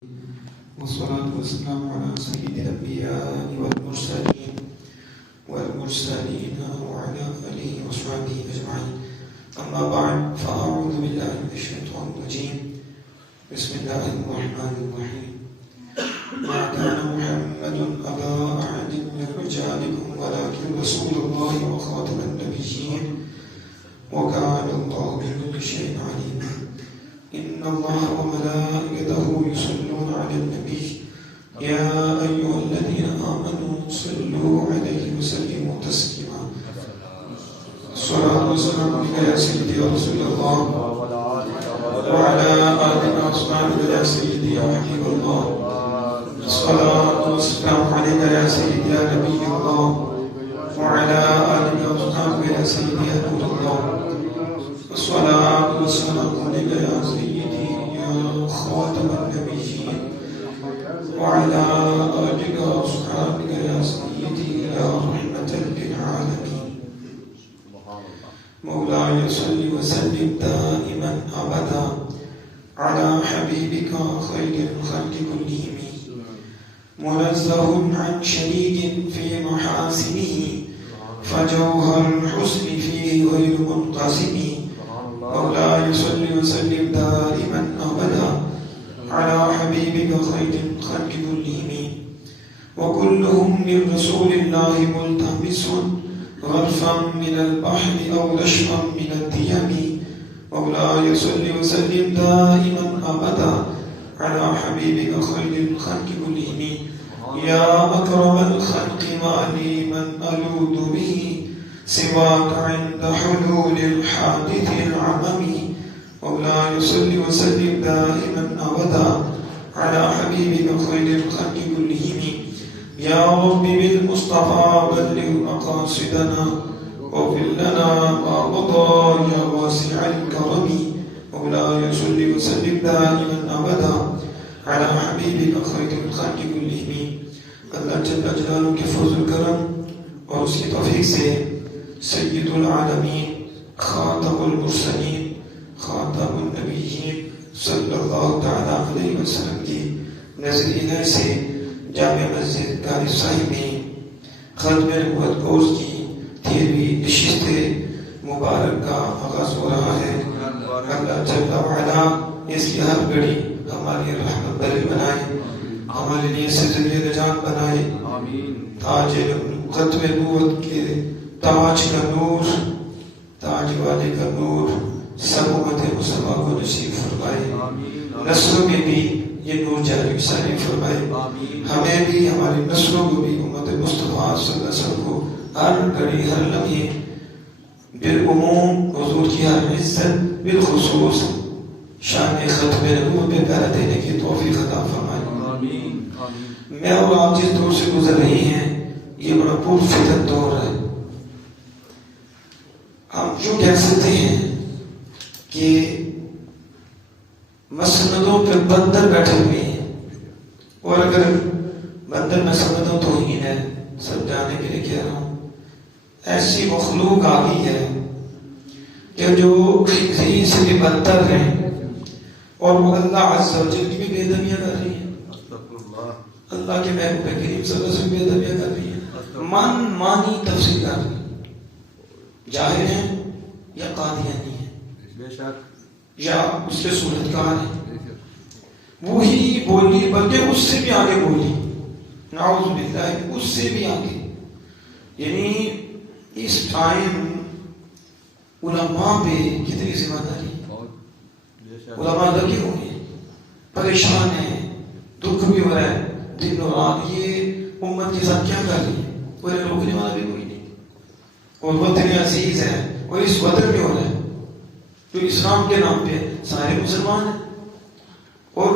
والصلاة والسلام على سيد الأنبياء والمرسلين وعلى آله وصحبه أجمعين. أما بعد فأعوذ بالله من الشيطان الرجيم. بسم الله الرحمن الرحيم. ما كان محمد أبا أحد من رجالكم ولكن رسول الله وخاتم النبيين وكان الله بكل شيء عليما. إن الله وملائكته يصلون على النبي يا أيها الذين آمنوا صلوا عليه وسلموا تسليما. الصلاة والسلام عليك يا سيدي يا رسول الله وعلى آلك وأصحابك يا سيدي يا حبيب الله. الصلاة والسلام عليك يا سيدي يا نبي الله وعلى آلك وأصحابك يا سيدي يا نور الله. الصلاة والسلام عليك يا سيدي يا خاتم النبيين وعلى آلك وأصحابك يا سيدي يا رحمة للعالمين. مولاي صل وسلم دائما أبدا على حبيبك خير الخلق كلهم منزه عن شريك في محاسنه فجوهر الحسن فيه غير منقسم. مولاي صل وسلم دائما أبدا على حبيبك خير الخلق كلهم وكلهم من رسول الله ملتمس غرفا من البحر أو نشفا من الديم. مولاي صل وسلم دائما أبدا على حبيبك خير الخلق كلهم يا أكرم الخلق ما لي من ألوذ به سواك عند حلول الحادث العمم. مولاي صل وسلم دائما أبدا على حبيبك خير الخلق كلهم يا رب بالمصطفى بلغ مقاصدنا واغفر لنا ما مضى يا واسع الكرم. مولاي صل وسلم دائما أبدا على حبيبك خير الخلق كلهم. اللہ جل جلالہ کے فضل کرم اور اس کی توفیق سے سید العالمین خاتم المرسلین خاتم النبیین صلی اللہ تعالیٰ علیہ وسلم کی نظر الہی سے جامع مسجد طارف صاحب میں ختم نبوت کورس کی 13ویں نشست مبارک کا آغاز ہو رہا ہے. اللہ جل وعلا اس کی ہر گھڑی ہماری رحمت بری بنائے، ہمارے لیے سلسلے نجات بنائے. تاج ختم نبوت کے تاج کا نور، تاج والے کا نور سب امت مسلمہ کو نصیب فرمائے. نسلوں میں بھی یہ نور جاری ساری فرمائے. ہمیں بھی ہماری نسلوں کو بھی امت مصطفیٰ صلی اللہ علیہ وسلم کو ہر گھڑی ہر لمحے بالعموم حضور کی ہر عزت بالخصوص شان ختم نبوت پہ پیرا دینے کی توفیق عطا فرمائے. میں اور آپ جس دور سے گزر رہی ہیں یہ بڑا پرفتن دور ہے. ہم جو کہہ سکتے ہیں کہ مسندوں پہ بندر بیٹھے ہوئے ہیں، اور اگر بندر میں سمجھوں تو ہی ہے سمجھانے کے لیے کہہ رہا ہوں. ایسی مخلوق آ گئی ہے کہ جو خنزیر سے بھی بدتر ہیں اور وہ اللہ عز و جل کی بھی بے ادبیاں کر رہی ہیں. اللہ کے محبوب کریم صلی اللہ علیہ وسلم بے ادبیاں کر رہی ہیں، من مانی تفسیر کر رہی ہیں. جاہل ہیں یا قادیانی ہیں یا اس کے صورتکار ہیں. وہی بولی بلکہ اس سے بھی آگے بولی، نعوذ باللہ اس سے بھی آگے. یعنی اس ٹائم علماء پہ کتنی ذمہ داری. علماء لگے ہوئے ہیں، پریشان ہیں، دکھ بھی ہو رہا ہے دن اور رات. یہ امت کے ساتھ کیا کر رہی ہے؟ کوئی روکنے والا بھی کوئی نہیں. اور وطن عزیز ہے اور اس وطن میں ہو رہا ہے جو اسلام کے نام پہ سارے مسلمان ہیں. اور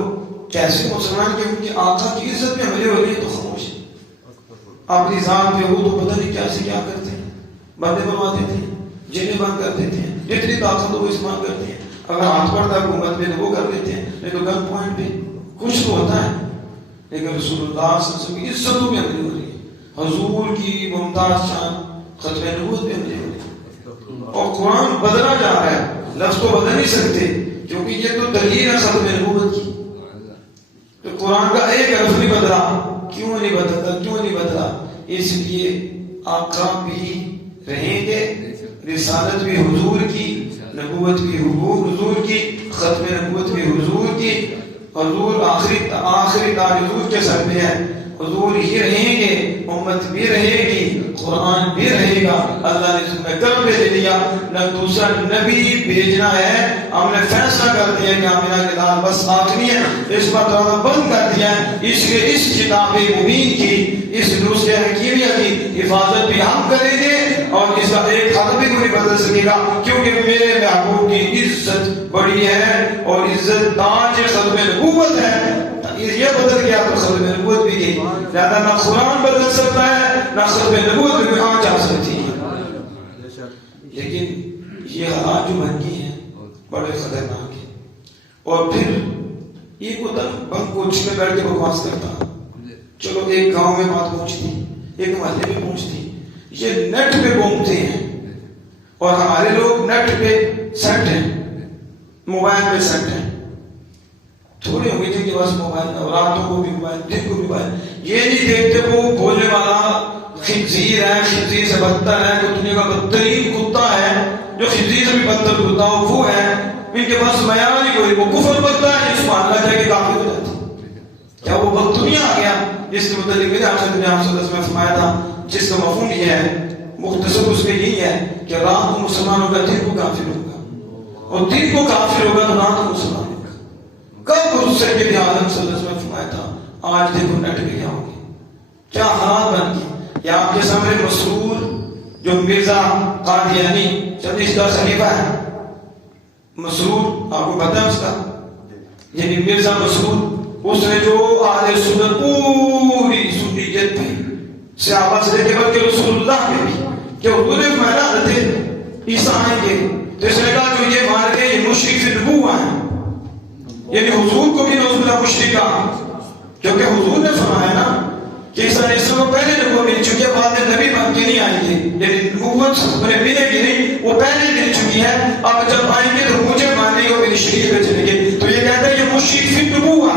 کیسے مسلمان کہ ان کے آقا کی عزت میں حملے ہو رہی ہے تو خاموش ہے. اپنی ذات پہ وہ تو پتہ نہیں کیسے کیا کرتے ہیں، بندے بنوا دیتے ہیں، جنہیں بند کر دیتے ہیں، جتنی طاقت ہو وہ استعمال کرتے ہیں. اگر ہاتھ پڑتا ہے حکومت پہ تو وہ کر دیتے ہیں، نہیں تو گن پوائنٹ پہ کچھ تو ہوتا ہے. لیکن رسول اللہ صلی اللہ علیہ وسلم کی عزتوں میں حملے ہو رہی ہے، حضور کی ممتاز شان ختم نبوت میں حملے ہو رہی ہے. اور قرآن بدلا جا رہا ہے، لفظ کو بدل نہیں سکتے کیونکہ یہ تو دلیل ہے ختم نبوت کی. تو قرآن کا ایک حرف نہیں بدلا. کیوں نہیں بدلا؟ کیوں نہیں بدلا؟ اس لیے آقا بھی رہیں گے، رسالت بھی حضور کی، نبوت بھی حضور کی، ختم نبوت بھی حضور کی، حضور آخری تاج حضور کے سر پہ ہے، حضور ہی رہیں گے، امت بھی رہے گی، قرآن بھی رہے گا. اللہ نے تمہیں کرم دے دیا، نہ دوسرا نبی بھیجنا ہے. ہم نے فیصلہ کر دیا کہ آمینہ کے لال بس آخری ہے، اس پر دروازہ بند کر دیا ہے. اس لیے اس کتاب مبین کی، اس نسخہ حکیمیہ کی حفاظت بھی ہم کریں گے، اور اس کا ایک حرف بھی کوئی بدل سکے گا، کیونکہ میرے محبوب کی عزت بڑی ہے، اور عزت تاج ختم نبوت ہے. یہ بدل گیا تو ختم نبوت بھی گئی. زیادہ نہ قرآن بدل سکتا ہے، نہ ختم نبوت بھی آ جا سکتی ہے. لیکن یہ حالات جو بن گئی ہیں بڑے خطرناک ہیں. اور پھر یہ بند کوچ میں بیٹھ کے بکواس کرتا. چلو ایک گاؤں میں بات پہنچتی، ایک محلے میں پہنچتی، یہ نیٹ پہ بومتے ہیں، اور ہمارے لوگ نیٹ پہ سیٹ ہیں، موبائل پہ سیٹ ہیں. تھوڑے ہو گئے جن کے پاس موبائل، راتوں کو بھی موبائل، دن کو بھی موبائل. یہ نہیں دیکھتے وہ بولنے والا خنزیر ہے، خنزیر سے بدتر ہے، جو دنیا کا بدترین کتا ہے، جو خنزیر سے بھی بدتر کتا ہو وہ ہے. ان کے پاس معیار ہی کوئی، وہ کفر بدتا ہے جس کو اللہ جائے کہ کافر ہو جاتی. کیا وہ وقت دنیا آ گیا جس کے متعلق میرے آپ صلی اللہ علیہ وسلم نے فرمایا تھا، جس کا مفہوم یہ ہے، مختصر اس میں یہی ہے کہ رات کو مسلمان ہوگا، دن کو کافر ہوگا، اور دن کو کافر ہوگا تو رات کو مسلمان ہوگا. کب اس سے کہ عالم صلی اللہ علیہ وسلم نے فرمایا تھا. آج دیکھو نیٹ پہ کیا ہوگی، کیا حالات بن گئے. یا آپ کے سامنے مسرور جو مرزا قادیانی چندیش کا خلیفہ ہے، مسرور آپ کو پتا ہے اس کا، یعنی مرزا مسرور، اس نے جو اہل سنت پوری سنیت بھی صحابہ سے لے کے بلکہ رسول اللہ میں بھی کہ حضور نے فرمایا تھے عیسیٰ آئیں گے، تو اس نے کہا جو یہ مار گئے یہ مشرک فی النبوہ ہیں، یعنی حضور کو بھی نعوذ باللہ مشرک کہا، کیونکہ حضور نے فرمایا نا کہ عیسیٰ علیہ السلام کو پہلے نبوت مل چکی ہے، بعد میں نبی بن کے نہیں آئیں گے، یعنی نبوت انہیں ملے گی نہیں، وہ پہلے مل چکی ہے. اب جب آئیں گے تو مجھے مانیں گے اور میری شریعت پہ چلیں گے. تو یہ کہتا ہے یہ مشرک فی النبوہ.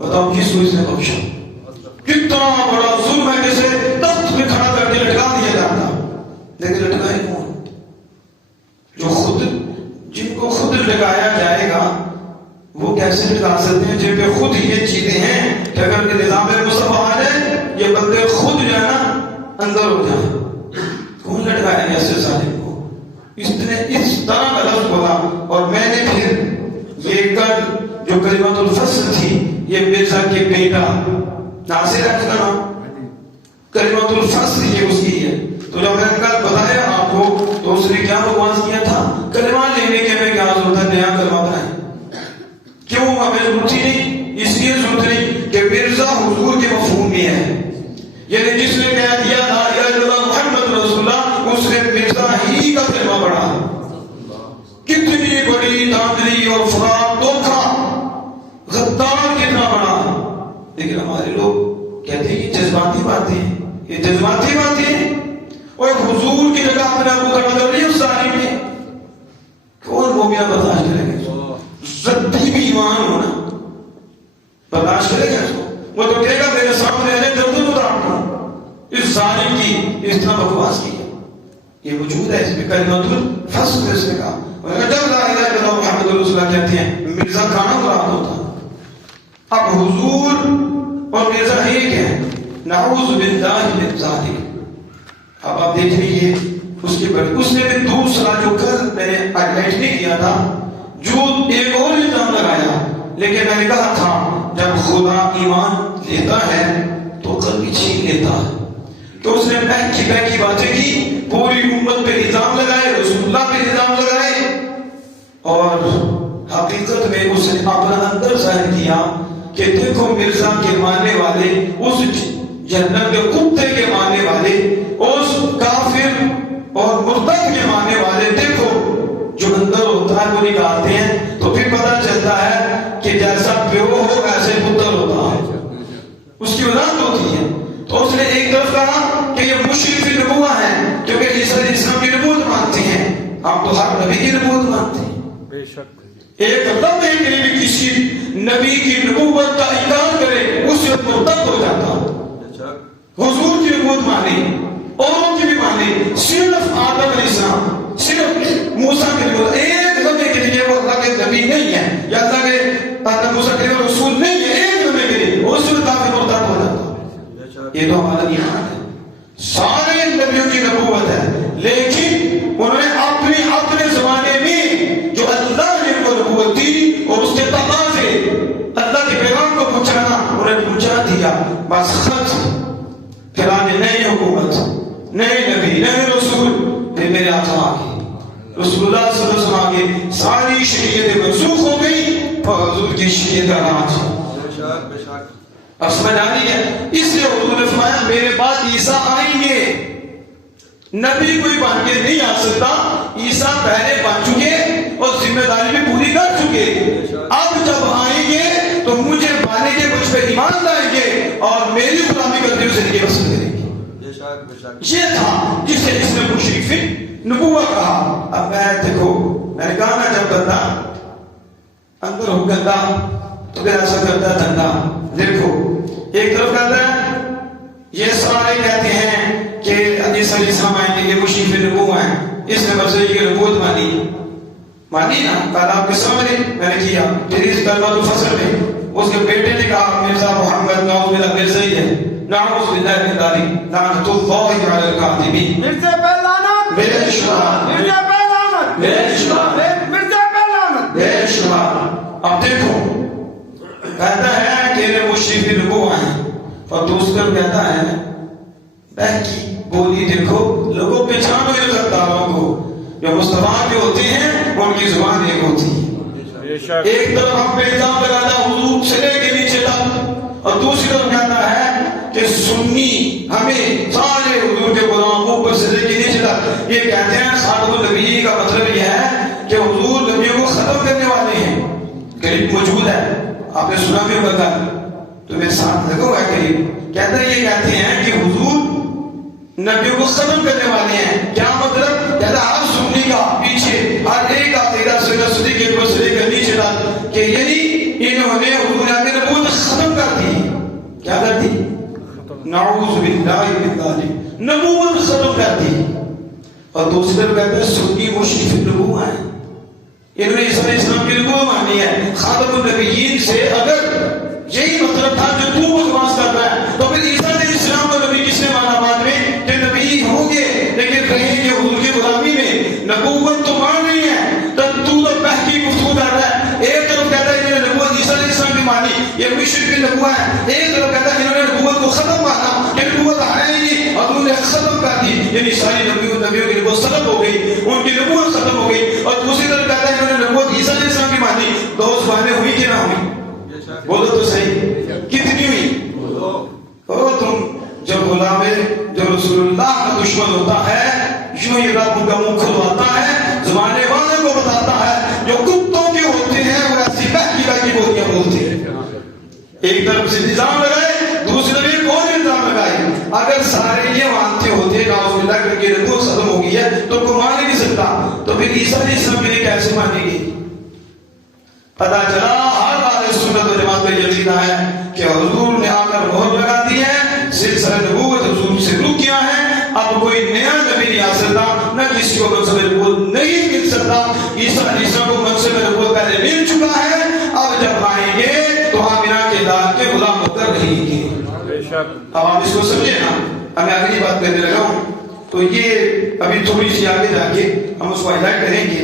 بتاؤ کس کو اس نے بخشا؟ کتنا بڑا ظلم ہے، جسے تخت پہ کھڑا کر کے لٹکا دیا جاتا. لیکن لٹکائے کون؟ جو خود، جن کو خود لٹکایا جائے گا وہ کیسے لٹکا سکتے ہیں جن پہ خود یہ چیزیں ہیں کہ اگر کہ نظام مصطفیٰ آ جائے یہ بندے خود جو ہے نا اندر ہو جائیں. کون لٹکائے گا ایسے ظالم کو؟ اس نے اس طرح کا لفظ بولا. اور میں نے پھر یہ کل جو کلمۃ الفصل تھی، یہ مرزا کے بیٹا ناصر ہے اس کا نام، کلمۃ الفصل یہ اس کی ہے. تو جب میں نے کل بتایا آپ کو تو اس نے کیا بکواس کیا تھا، کلمہ لینے کے میں کیا ضرورت ہے نیا کلمہ بنائیں، کیوں ہمیں ضرورت ہی نہیں، اس لیے ضرورت نہیں کہ مرزا حضور کے مفہوم میں ہے. یعنی جس نے کہہ دیا لا الہ الا اللہ محمد رسول اللہ، اس نے مرزا ہی کا کلمہ پڑھا. کتنی بڑی دھاندلی اور فراڈ دھوکہ، غدار کتنا بڑا. لیکن ہمارے لوگ کہتے ہیں یہ جذباتی باتیں ہیں، یہ جذباتی باتیں ہیں. اور حضور کی جگہ اپنے آپ کو کھڑا کر لیا اس ظالم نے. کون وہ میاں برداشت کرے گا؟ زدی بھی ایمان ہونا برداشت کرے گا اس کو؟ وہ تو کہے گا میرے سامنے رہنے درد اتارنا. اس ظالم کی اس طرح بکواس کی یہ وجود ہے، اس میں کلمۃ الفصل ہے اس نے کہا. اور جب لا الہ الا اللہ محمد رسول اللہ کہتے ہیں مرزا کھانا مراد ہوتا. اب حضور اور مرزا ایک ہے، نعوذ باللہ من ذالک. اب آپ دیکھ لیجیے اس کے بعد اس نے بھی دوسرا جو کل میں نے ہائی لائٹ نہیں کیا تھا، جو ایک اور الزام لگایا. لیکن میں نے کہا تھا جب خدا ایمان لیتا ہے تو قلب چھین لیتا ہے. تو اس نے بہکی باتیں کی، پوری امت پہ الزام لگائے، رسول اللہ پہ الزام لگائے، اور حقیقت میں اس نے اپنا اندر ظاہر کیا کہ دیکھو مرزا کے ماننے والے، اس جنت کے کتے کے ماننے والے، اس کافر اور مرتد کے ماننے والے، دیکھو جو اندر ہوتا ہے وہ نکالتے ہیں. تو پھر پتہ چلتا ہے کہ جیسا پیو ہو ویسے پتر ہوتا ہے، اس کی وضاحت ہوتی ہے. تو اس نے ایک طرف کہا کہ یہ مشرک فی النبوہ ہے کیونکہ عیسیٰ علیہ السلام کی نبوت مانتے ہیں، ہم تو ہر نبی کی نبوت مانتے ہیں. بے شک ایک لمحے کے لیے بھی کسی نبی کی نبوت کا انکار کرے اس وقت مرتد ہو جاتا. حضور کی نبوت مانی، اوروں کی بھی مانی، صرف آدم علیہ السلام، صرف موسیٰ کی نبوت ایک لمحے کے لیے وہ اللہ کے نبی نہیں ہے یا اللہ کے آدم موسیٰ کے رسول نہیں ہے، ایک لمحے کے لیے اس وقت کافر مرتد ہو جاتا. یہ تو ہمارا ایمان ہے. سارے نبیوں کی نبوت ہے، لیکن انہوں نے اپنے زمانے میں جو اللہ نے ان کو نبوت دی اور اس کے تقاضے اللہ کے پیغام کو پہنچانا انہوں نے پہنچا دیا، بس خط. پھر آگے نئی حکومت، نئے نبی، نئے رسول، پھر میرے آقا آگے رسول اللہ صلی اللہ علیہ وسلم آگے ساری شریعتیں منسوخ ہو گئی اور حضور کی شریعت کا راج. اب سمجھ آ رہی ہے؟ اس لیے حضور نے فرمایا میرے بعد عیسیٰ آئیں گے. نبی کوئی بن کے نہیں آ سکتا، عیسیٰ پہلے بن چکے اور ذمہ داری بھی پوری کر چکے. اب جب آئیں گے تو مجھے مانیں گے، مجھ پہ ایمان لائیں گے اور میری غلامی کرتے ہوئے زندگی بسر کریں گے. یہ تھا جسے اس نے مشرفین نبوت کہا. اب دیکھو میں نے کہا نا جب بندہ اندر ہو گندا تو پھر ایسا کرتا ہے دھندا. دیکھو ایک طرف کہتا ہے یہ سارے کہتے ہیں کہ عیسیٰ علیہ السلام آئیں گے، یہ مشرف نبوت ہیں، اس نے مرضی کی نبوت مانی نا. کل آپ کے سامنے میں نے کیا پھر اس کلمۃ الفصل میں اس کے بیٹے نے کہا مرزا محمد نعوذ باللہ مرزا ہی ہے، نعوذ باللہ من ذلک، لعنت اللہ علی الکاذبین. مرزا پہ لعنت، بے شمار مرزا پہ لعنت، بے شمار مرزا پہ لعنت، بے شمار. اب دیکھو کہتا ہے کہ یہ مشرف نبوت ہیں اور دوسرا کہتا ہے بہکی بولی. دیکھو لوگوں پہچان ہو نہیں سکتا، لوگوں کو جو مصطفیٰ کے ہوتے ہیں ان کی زبان ایک ہوتی ہے. ایک طرف ہم پہ الزام لگاتا حضور سرے کے نیچے تک اور دوسری طرف کہتا ہے کہ سنی ہمیں سارے حضور کے غلاموں پر سرے کے نیچے تک. یہ کہتے ہیں خاتم النبی کا مطلب یہ ہے کہ حضور نبیوں کو ختم کرنے والے ہیں. قریب موجود ہے، آپ نے سنا بھی ہوگا تو میرے ساتھ لگا ہوا ہے قریب. کہتا ہے یہ کہتے ہیں کہ حضور نبیوں کو ختم کرنے والے ہیں. کیا مطلب؟ کہتا ہر سنی کا پیچھے ہر ایک عقیدہ صدی کے اوپر سے لے کر نیچے تک کہ یعنی انہوں نے حضور کی نبوت ختم کر دی. کیا کر دی؟ نعوذ باللہ من ذلک، نبوت ختم کر دی. اور دوسری طرف کہتے ہیں سنی مشرف نبوت ہیں، انہوں نے عیسیٰ علیہ السلام کی نبوت مانی ہے. خاتم النبیین سے اگر یہی مطلب تھا جو تو بکواس کر رہا ہے تو پھر عیسیٰ علیہ السلام کو نبی کس نے مانا بعد میں؟ کہ نبی ہوں گے لیکن رہیں گے حضور کی غلامی میں. نبوت تو مان رہی ہے تو بہکی گفتگو کر رہا ہے. ایک طرف کہتا ہے انہوں نے نبوت عیسیٰ علیہ السلام کی مانی، یہ مشرک کی نبوت ہے. ایک طرف کہتا ہے انہوں نے نبوت کو ختم مانا، کہ نبوت ہے ہی نہیں اور انہوں نے ختم کر دی، یعنی ساری نبیوں کی نبوت ختم ہو گئی، ان کی نبوت ختم ہو گئی. اور دوسری طرف کہتا ہے انہوں نے نبوت عیسیٰ علیہ السلام کی مانی. دو زبانیں ہوئی کہ نہ ہوئی؟ بولو تو صحیح، کتنی ہوئی؟ تم جب غلام جو رسول اللہ کا دشمن ہوتا ہے یوں ہی رب کا منہ کھلواتا ہے، زمانے والوں کو بتاتا ہے جو کتوں کے ہوتے ہیں وہ ایسی بہکی بولیاں بولتے ہیں. ایک طرف سے نظام لگائے، دوسری طرف ایک اور نظام لگائے. اگر سارے یہ مانتے ہوتے نعوذ باللہ کر کے نبوت ختم ہو گئی ہے تو کوئی مان ہی نہیں سکتا، تو پھر عیسیٰ علیہ السلام کے لیے کیسے مانی گئی؟ پتا چلا ہر اہل سنت و جماعت کا یقین ہے کہ حضور نے آ کر مہر لگا دی ہے، سلسلہ نبوت حضور سے رک گیا ہے. اب کوئی نیا نبی نہیں آ سکتا، نہ کسی کو منصب نبوت نہیں مل سکتا. عیسیٰ علیہ السلام کو منصب نبوت پہلے مل چکا ہے، اب جب آئیں گے تو آمینہ کے لال کے غلام ہو کر رہیں گے. اب آپ اس کو سمجھے نا. اب میں اگلی بات کرنے لگا ہوں تو یہ ابھی تھوڑی سی آگے جا کے ہم اس کو ہائی لائٹ کریں گے.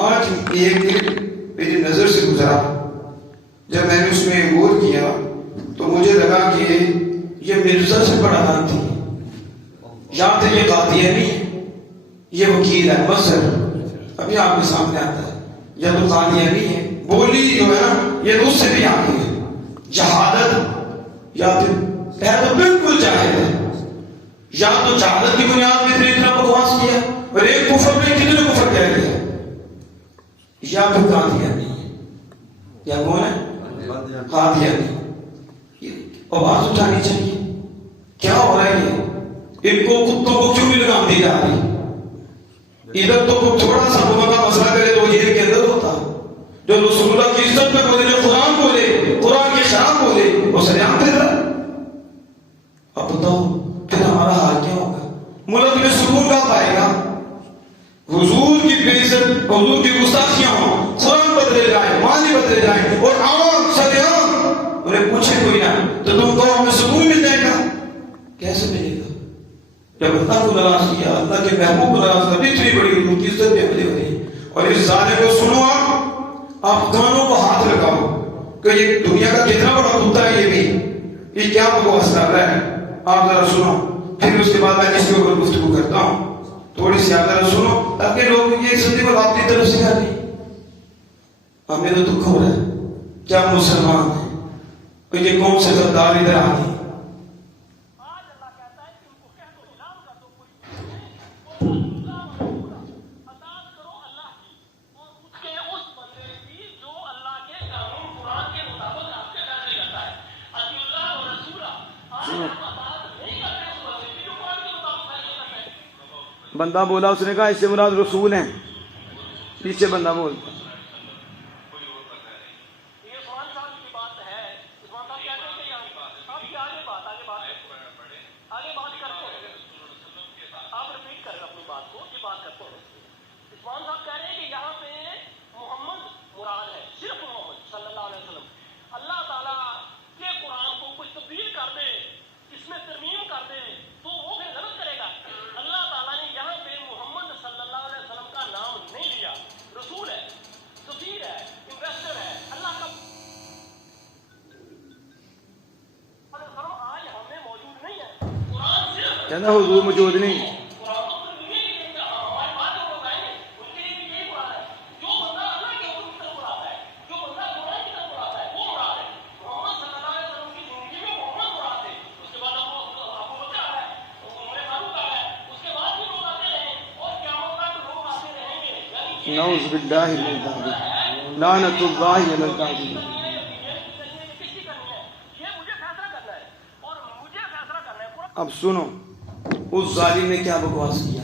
آج ایک میری نظر سے گزرا، جب میں نے اس میں غور کیا تو مجھے لگا کہ یہ مرزا سے بڑا نام تھی. یا تو یہ قادیانی ہے، یہ وکیل ہے مظہر، ابھی آپ کے سامنے آتا ہے. یا تو قادیانی ہے، بولی جو ہے نا یہ اس سے بھی آگے ہے. جہالت یا پھر ہے تو بالکل جاہل ہے، یا تو جہالت کی بنیاد میں اتنا بکواس کیا اور ایک کفر میں کتنے کفر کہہ گیا، یا پھر قادیانی ہے. یا کون ہے؟ قادیانی. آواز اٹھانی چاہیے. کیا ہو رہا ہے؟ ان کو کتوں کو کیوں نہیں لگام دی جا رہی؟ ادھر تو تھوڑا سا کا مسئلہ کرے تو یہ کے اندر ہوتا جو رسول اللہ کی عزت میں بولے، جو قرآن بولے وہ سریعان پھر رہا. اب بتاؤ پھر ہمارا حال کیا ہوگا؟ ملک میں سکون کب آئے گا؟ حضور کی بے عزت، حضور کی گستاخیاں ہوں، قرآن بدلے جائیں، معنی بدلے جائیں، اور عوام سریعان انہیں پوچھے کوئی نہ، تو تم کو ہمیں سکون مل جائے گا؟ کیسے ملے گا؟ جب اللہ کو ناراض کیا، اللہ کے محبوب کو ناراض کیا، اتنی بڑی حضور کی عزت میں بڑی ہوئی. اور اس ظالم کو سنو، آپ کانوں کو ہاتھ لگاؤ کہ یہ دنیا کا کتنا بڑا کتا ہے، یہ بھی یہ کیا بکواس کر رہا ہے. آپ ذرا سنو، پھر اس کے بعد میں اس کے اوپر گفتگو کرتا ہوں. تھوڑی سی آپ ذرا سنو تاکہ لوگ یہ سمجھے کو آپ کی طرف سے کر نہیں. ہمیں تو دکھ ہو رہا ہے، کیا مسلمان ہیں کہ یہ کون سے غدار ادھر آ گئے. بندہ بولا، اس نے کہا اس سے مراد رسول ہیں. پیچھے بندہ بول کہنا حضور موجود نہیں. نعوذ باللہ من الظالمین، لعنت اللہ علی الظالمین. اب سنو اس ظالم نے کیا بکواس کیا.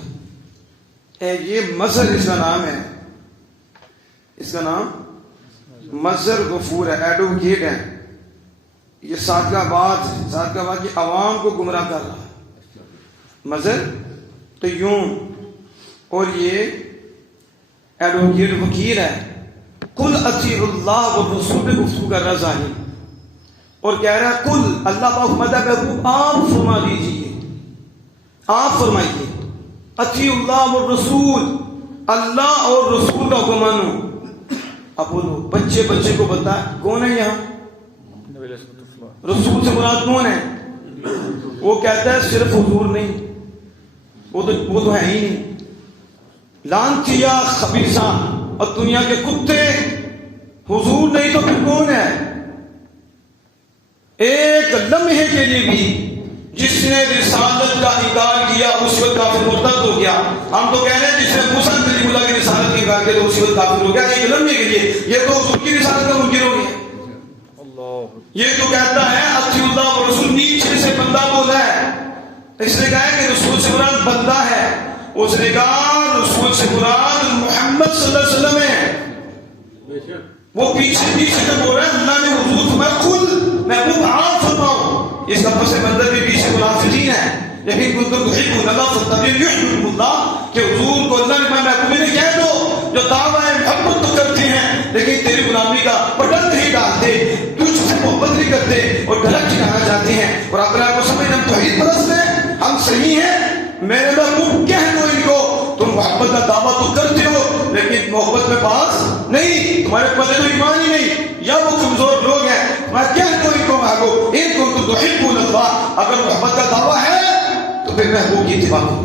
یہ مظہر اس کا نام ہے، اس کا نام مظہر غفور ہے، ایڈوکیٹ ہے. یہ صادقہ کی عوام کو گمراہ کر رہا ہے. مظہر تو یوں، اور یہ ایڈوکیٹ وکیل ہے. قل اطیعوا اللہ والرسول پہ گفتگو کر رہا ظالم، اور کہہ رہا ہے قل، اللہ پاک مدد آپ فرما دیجیے، آپ فرمائیے اطیعوا اللہ والرسول، اللہ اور رسول کا حکم مانو. اب بولو بچے کو بتا کون ہے یہاں؟ رسول سے مراد کون ہے؟ وہ کہتا ہے صرف حضور نہیں، وہ تو ہے ہی نہیں. لعنتیا خبیثہ اور دنیا کے کتے، حضور نہیں تو پھر کون ہے؟ ایک لمحے کے لیے بھی جس نے رسالت کا انکار کیا اس وقت کافر مرتد ہو گیا. ہم تو کہہ رہے ہیں جس نے موسیٰ کلیم اللہ کی رسالت کا انکار کیا تو اسی وقت کافر ہو گیا. ایک لمحے کے لیے یہ تو حضور کی رسالت کا منکر ہو گیا. یہ تو کہتا ہے اطیعوا اللہ و رسول، نیچے سے بندہ بولا ہے. اس نے کہا کہ رسول سے مراد بندہ ہے. اس نے کہا رسول سے مراد محمد صلی اللہ علیہ وسلم ہے. وہ پیچھے سے بول رہا ہے اللہ نے حضور فرمایا قل، محبوب آپ فرماؤ. اس کا پس منظر بھی پیچھے منافقین ہے. لیکن کنتم تحبون اللہ فاتبعونی یحببکم اللہ، کہ حضور کو اللہ نے محبوب نے کہہ دو جو دعویٰ محبت تو کرتے ہیں لیکن تیری غلامی کا بٹن نہیں ڈالتے، تجھ سے محبت نہیں کرتے اور ڈھلک چڑھانا چاہتے ہیں. اور اپنے آپ کو سمجھ ہم توحید پرست ہیں، ہم صحیح ہیں. میرے محبوب کہہ دو ان کو تم محبت کا دعویٰ تو کرتے ہو لیکن محبت میں پاس نہیں، تمہارے پاس تو ایمان ہی نہیں، یا وہ کمزور لوگ ہیں. میں کہہ دو ان کو محبوب ان کو تو تحبون اللہ، اگر محبت کا دعویٰ ہے تو پھر محبوب کی اتباع کرو.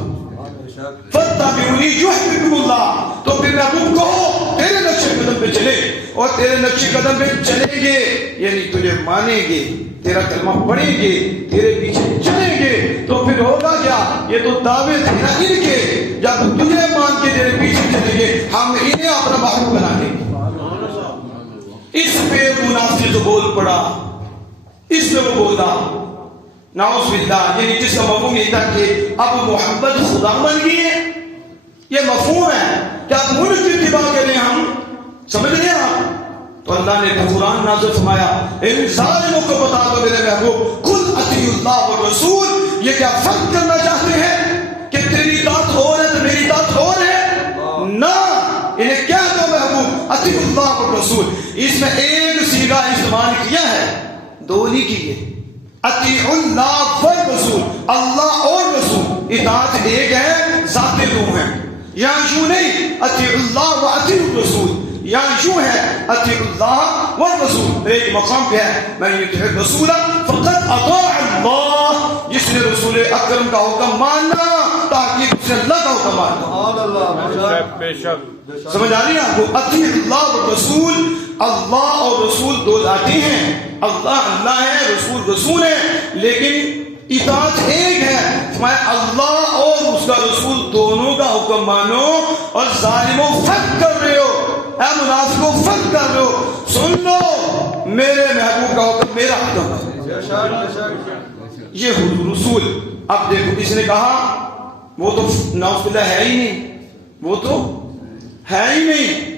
فاتبعونی یحببکم اللہ، تو پھر محبوب کہو تیرے نقش قدم پہ چلے، اور تیرے نقش قدم پہ چلیں گے یعنی تجھے مانیں گے، تیرا کلمہ پڑھیں گے، تیرے پیچھے چلیں گے. تو پھر ہوگا کیا؟ یہ تو دعوے تھے نا ان کے، جب تجھے مان کے تیرے پیچھے چلیں گے ہم انہیں اپنا محبوب بنا لیں گے. اس پہ منافق بول پڑا، اس میں وہ بولا نعوذ باللہ، یعنی جس کا مفہوم یہ تھا کہ اب محمد خدا بن گئی ہے. یہ مفہوم ہے کہ اب ان کی اتباع کریں ہم، سمجھ گئے آپ؟ تو اللہ نے قرآن نازل فرمایا ان ظالموں کو بتا دو میرے محبوب قل اطیعوا اللہ والرسول، یہ کیا فرق کرنا چاہتے ہیں کہ تیری اطاعت اور ہے تو میری اطاعت اور ہے؟ نہ، انہیں کیا دو محبوب اطیعوا اللہ والرسول. اس میں ایک صیغہ استعمال کیا ہے، دو نہیں کیے. اطیعوا اللہ والرسول، اللہ اور رسول، اطاعت ایک ہے، ذات دو ہیں. یا یوں نہیں اطیعوا اللہ و اطیعوا الرسول، یا یوں ہے اطیعوا اللہ والرسول. ایک مقام پہ ہے من یطع الرسول فقد اطاع اللہ، جس نے رسول اکرم کا حکم مانا تاکہ اس نے اللہ کا حکم مانا. سبحان اللہ، بے شک. سمجھ آ رہی ہے آپ کو؟ اطیعوا اللہ والرسول، اللہ اور رسول دو ذاتی ہیں. اللہ اللہ ہے، رسول رسول ہے، لیکن اطاعت ایک ہے. میں اللہ اور اس کا رسول دونوں کا حکم مانو. اور ظالموں فرق کر رہے ہو، اے منافقوں فرق کر رہے ہو، سن لو میرے محبوب کا حکم میرا حکم ہے. یہ رسول. اب دیکھو اس نے کہا وہ تو نعوذ باللہ ہے ہی نہیں، وہ تو ہے ہی نہیں.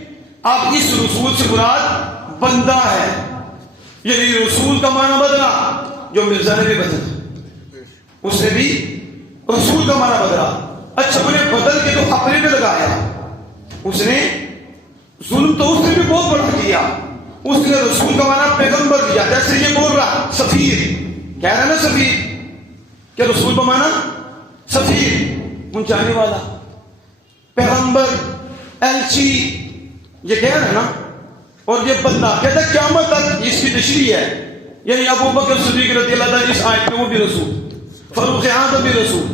اب اس رسول سے مراد بندہ ہے، یعنی رسول کا معنی بدلا. جو مرزا نے بھی بدلا، اس نے بھی رسول کا معنی بدلا. اچھا انہیں بدل کے تو اپنے پہ لگایا. اس نے ظلم تو اس نے بھی بہت بڑا کیا. اس نے رسول کا معنی پیغمبر دیا. جیسے یہ بول رہا سفیر، کہہ رہا نا سفیر، کہ رسول کا معنی سفیر، پہنچانے والا، پیغمبر، ایلچی، یہ کہہ رہا ہے نا. اور یہ بندہ کہتا ہے قیامت تک اس کی تشریح ہے. یعنی ابو بکر صدیق رضی اللہ عنہ اس آیت میں وہ بھی رسول، فاروق اعظم بھی رسول.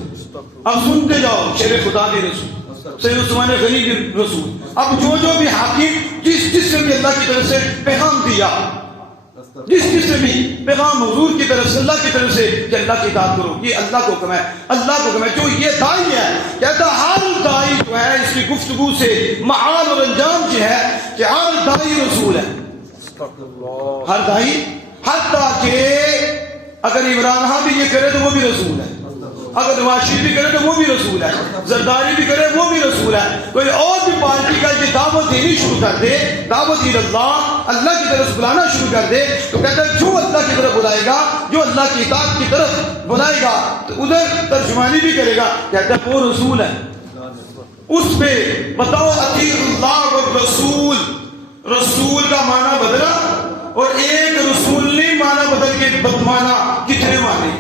اب سنتے جاؤ، شیر خدا بھی رسول، سید عثمان غنی بھی رسول. اب جو بھی حاکم جس نے بھی اللہ کی طرف سے پیغام دیا، جس نے بھی پیغام حضور کی طرف سے، اللہ کی طرف سے کہ اللہ کی اطاعت کرو، یہ اللہ کو حکم ہے، اللہ کو حکم ہے. جو یہ دائی ہے، کہتا ہر دائی جو ہے اس کی گفتگو سے معال اور انجام یہ ہے کہ ہر دائی رسول ہے. ہر دائی، حتیٰ کہ اگر عمران خان بھی یہ کرے تو وہ بھی رسول ہے، اگر نواز شریف بھی کرے تو وہ بھی رسول ہے، زرداری بھی کرے وہ بھی رسول ہے. کوئی اور بھی پارٹی کا یہ دعوت دینی شروع کر دے، دعوت اللہ، اللہ کی طرف بلانا شروع کر دے، تو کہتا ہے جو اللہ کی طرف بلائے گا، جو اللہ کی اطاعت کی طرف بلائے گا تو ادھر ترجمانی بھی کرے گا، کہتا ہے وہ رسول ہے. اس پہ بتاؤ اطیعوا اللہ والرسول، رسول کا معنی بدلا اور ایک رسول نے معنی بدل کے بدمانا. کتنے معنی؟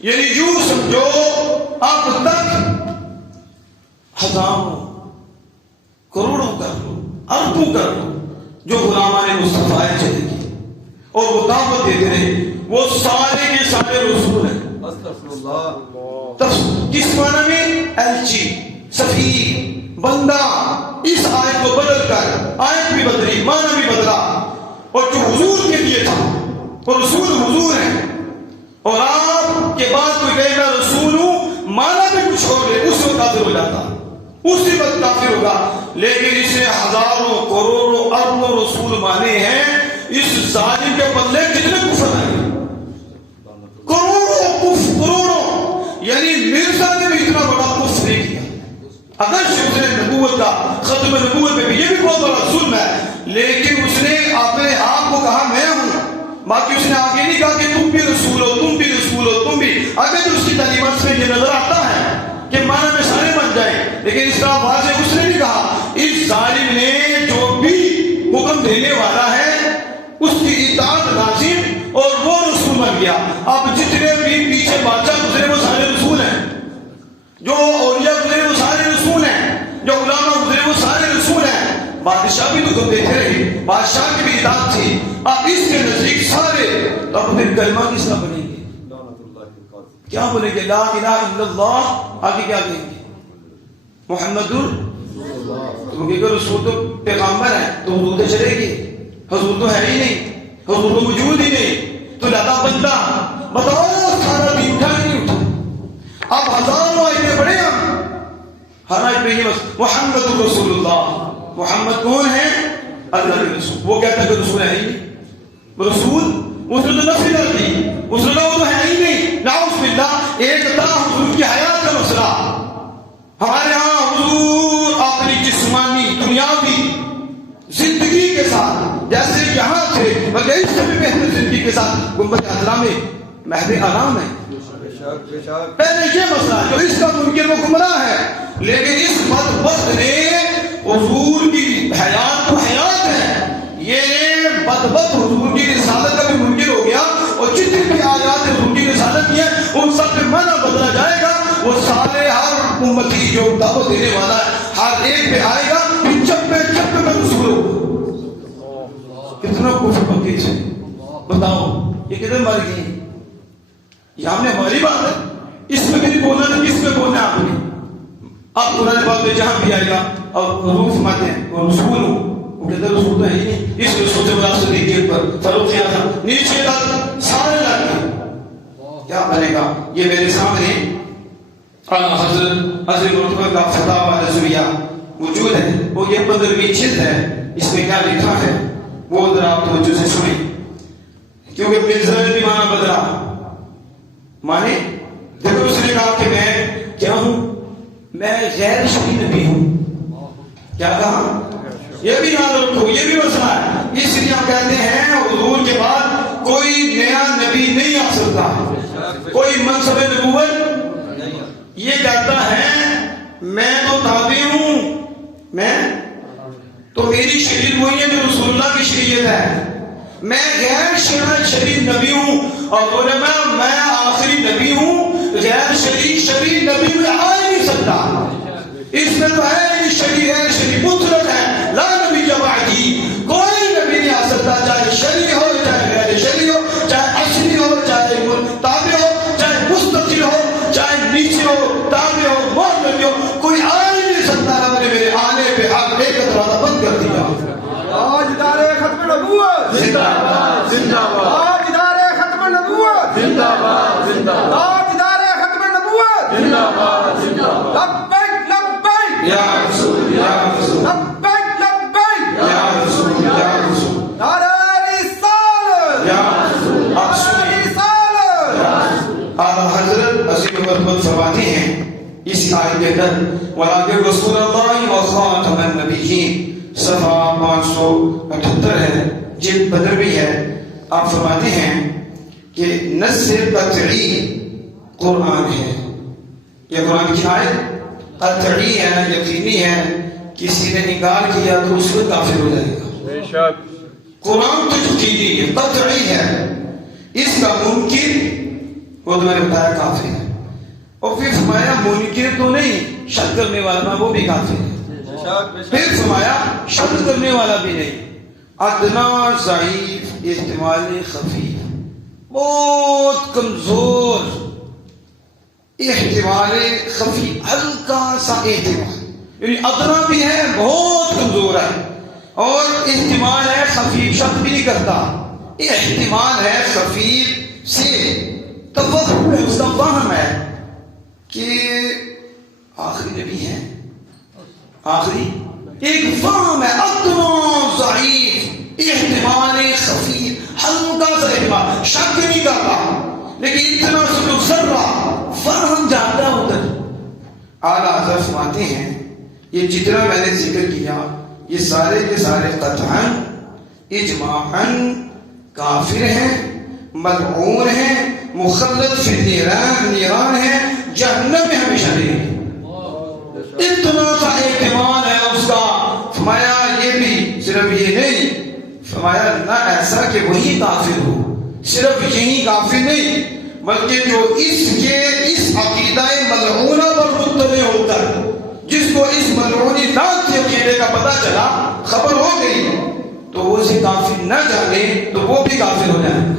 یعنی یوں سمجھو اب تک ہزاروں کروڑوں کر لو، اربوں کر لو جو غلامان مصطفیٰ چلے گی اور وہ دعوت دیتے رہے، وہ سارے کے سارے رسول ہیں. کس معنی میں؟ ایلچی، سفیر، بندہ. اس آیت کو بدل کر آیت بھی بدلی، معنی بھی بدلا. اور جو حضور کے لیے تھا وہ رسول حضور ہیں. اور آپ کے بعد کوئی کہے میں رسول ہوں، مانا بھی کچھ اور لے، اس وقت کافر ہو جاتا، اسی وقت کافر ہوگا. لیکن اس نے ہزاروں کروڑوں اربوں رسول مانے ہیں. اس ظالم کے پلے کتنے کفر ہیں؟ کروڑوں. یعنی مرزا نے بھی اتنا بڑا کفر نہیں کیا. اگر اس نے نبوت کا ختم نبوت میں بھی یہ بھی بہت بڑا ظلم ہے، لیکن اس نے اپنے آپ کو کہا میں ہوں. باقی اس نے آگے نہیں کہا کہ تم بھی رسول ہو، تم بھی رسول ہو، تم بھی. اگر اس کی تعلیمات سے یہ نظر آتا ہے کہ معنی میں سارے بن جائیں، لیکن اس طرح واضح اس نے نہیں کہا. اس ظالم نے جو بھی حکم دینے والا ہے اس کی اطاعت لازم اور وہ رسول بن گیا. اب جتنے بھی پیچھے بادشاہ گزرے وہ سارے رسول ہیں، جو اولیاء گزرے وہ سارے رسول ہیں، جو علماء گزرے وہ سارے رسول ہیں. بادشاہ بھی تو حکم دیتے رہے، بادشاہ کی بھی اطاعت تھی. اب اس کے نزدیک سارے. اب پھر کلمہ کس طرح بنیں گے؟ کیا بولیں گے؟ لا الہ الا اللہ. آگے کیا کہیں گے؟ محمد کیونکہ رسول تو پیغمبر ہے تو حضور تو چلے گی. حضور تو ہے ہی نہیں، حضور تو موجود ہی نہیں، تو لاتا بندہ. بتاؤ سارا دین اٹھا نہیں اٹھا. اب ہزاروں آئے بڑے ہم ہر آئے پہ یہ بس محمد رسول اللہ. محمد کون ہے؟ اللہ کے رسول. وہ کہتا ہے کہ رسول ہے ہی نہیں. رسول اس نے تو نفی کر دی، اس نے وہ تو ہے ہی نہیں. نعوذ باللہ. ایک تھا حضور کی حیات کا مسئلہ. ہمارے ہاں حضور اپنی جسمانی دنیاوی زندگی کے ساتھ جیسے یہاں تھے بلکہ اس سے بھی بہتر زندگی کے ساتھ گنبد خضرا میں مہد آرام ہے. پہلے یہ مسئلہ جو اس کا منکر وہ گمراہ ہے، لیکن اس بدبخت نے حضور کی حیات تو حیات ہے، یہ بدبخت حضور کی رسالت کا بھی منکر ہو گیا، اور جتنی بھی آیات حضور کی رسالت کی ہیں ان سب پہ معنی بدلا جائے گا. وہ سارے ہر امتی جو دعوت دینے والا ہے ہر ایک پہ آئے گا کہ چپے چپے میں رسول ہو. کتنا کفر بکی سے بتاؤ، یہ کتنے مر گئی؟ یہ ہم نے ہماری بات ہے، اس میں بھی نہیں بولنا تو کس میں بولنا ہے آپ نے؟ اب قرآن پاک میں جہاں بھی آئے گا اور حضور فرماتے ہیں وہ رسول ہوں، وہ کہتے ہیں رسول تو ہے ہی نہیں، اس رسول سے بلا صدیق پر فروخ کیا تھا نیچے تک سارے لگے. کیا بنے گا؟ یہ میرے سامنے حضرت مرتبہ کا فتاوی نظریہ موجود ہے، وہ یہ 15ویں جلد ہے. اس میں کیا لکھا ہے وہ ذرا آپ توجہ سے سنیں، کیونکہ مرزا نے بھی معنی بدلا. مانے دیکھو اس نے کہا کہ میں کیا ہوں؟ میں غیر شرعی نبی ہوں. کیا کہا؟ یہ بھی یاد رکھو، یہ بھی مسئلہ ہے. اس لیے ہم کہتے ہیں حضور کے بعد کوئی نیا نبی نہیں آ سکتا، کوئی منصب نبوت. یہ کہتا ہے میں تو تابع ہوں، میں تو میری شریعت وہی ہے جو رسول اللہ کی شریعت ہے، میں غیر شرعی نبی ہوں. اور علماء میں آخری نبی ہوں، غیر شرعی نبی میں آ ہی نہیں سکتا. اس میں تو ہے شرعی مطلق ہے، لا نبی بعدی، کوئی نبی نہیں آ سکتا، چاہے شرعی ہو چاہے غیر شرعی ہو، چاہے اصلی ہو چاہے تابع ہو، چاہے مستقل ہو چاہے نیچے ہو، تابع ہو نبی ہو، کوئی آ ہی نہیں سکتا. رب نے میرے آنے پہ حق ایک دروازہ بند کر دیا. تاجدار ختم نبوت زندہ باد زندہ باد، تاجدار ختم نبوت زندہ باد زندہ باد، تاجدار ختم نبوت زندہ باد زندہ باد. لبیک لبیک یا رسول یا رسول، لبیک لبیک یا رسول یا رسول، نعرہ رسالت یا رسول. آپ سنیے رسالت. اعلیٰ حضرت عظیم مرتبہ فرماتے ہیں اس آیت کے اندر وَلَٰكِن رَسُولَ اللَّهِ وَخَاتَمَ النَّبِيِّينَ، صفحہ 578 ہے، جلد 15 ہے. آپ فرماتے ہیں کہ نص قطعی قرآن ہے. یہ قرآن کی آیت قطعی ہے، یقینی ہے، کسی نے انکار کیا تو اس کو کافر ہو جائے گا. قرآن تو یقینی ہے، قطعی ہے، اس کا منکر وہ تو میں نے بتایا کافر ہے. اور پھر فرمایا منکر تو نہیں، شک کرنے والا وہ بھی کافر ہے. پھر فرمایا شک کرنے والا بھی نہیں، ادنا ضعیف احتمال خفیف، بہت کمزور احتمال خفیف، ہلکا سا احتمال، یعنی ادنا بھی ہے بہت کمزور ہے، اور احتمال ہے خفیف، شک بھی نہیں کرتا، احتمال ہے خفیف سے توہم ہے، اس کا وہم ہے کہ آخری نبی ہے، آخری ایک وہم ہے، ادنا ضعیف احتمال خفیف، ہلکا سا احتمال، شک نہیں کرتا لیکن اتنا سا جو ذرہ وہم جاتا ادھر. اعلیٰ حضرت فرماتے ہیں یہ جتنا میں نے ذکر کیا یہ سارے کے سارے قطعاً اجماعاً کافر ہیں، ملعون ہیں، مخلد فی النیران ہیں، جہنم میں ہمیشہ رہیں گے. اتنا سا احتمال ہے اس کا. فرمایا یہ بھی صرف یہ نہیں، فرمایا نہ ایسا کہ وہی کافر ہو، صرف یہی کافر نہیں بلکہ جو اس عقیدہ ملعونہ پر مطلع ہوتا ہے، جس کو اس ملعونی نام کے عقیدے کا پتہ چلا، خبر ہو گئی، تو وہ اسے کافر نہ جانے تو وہ بھی کافر ہو جائے.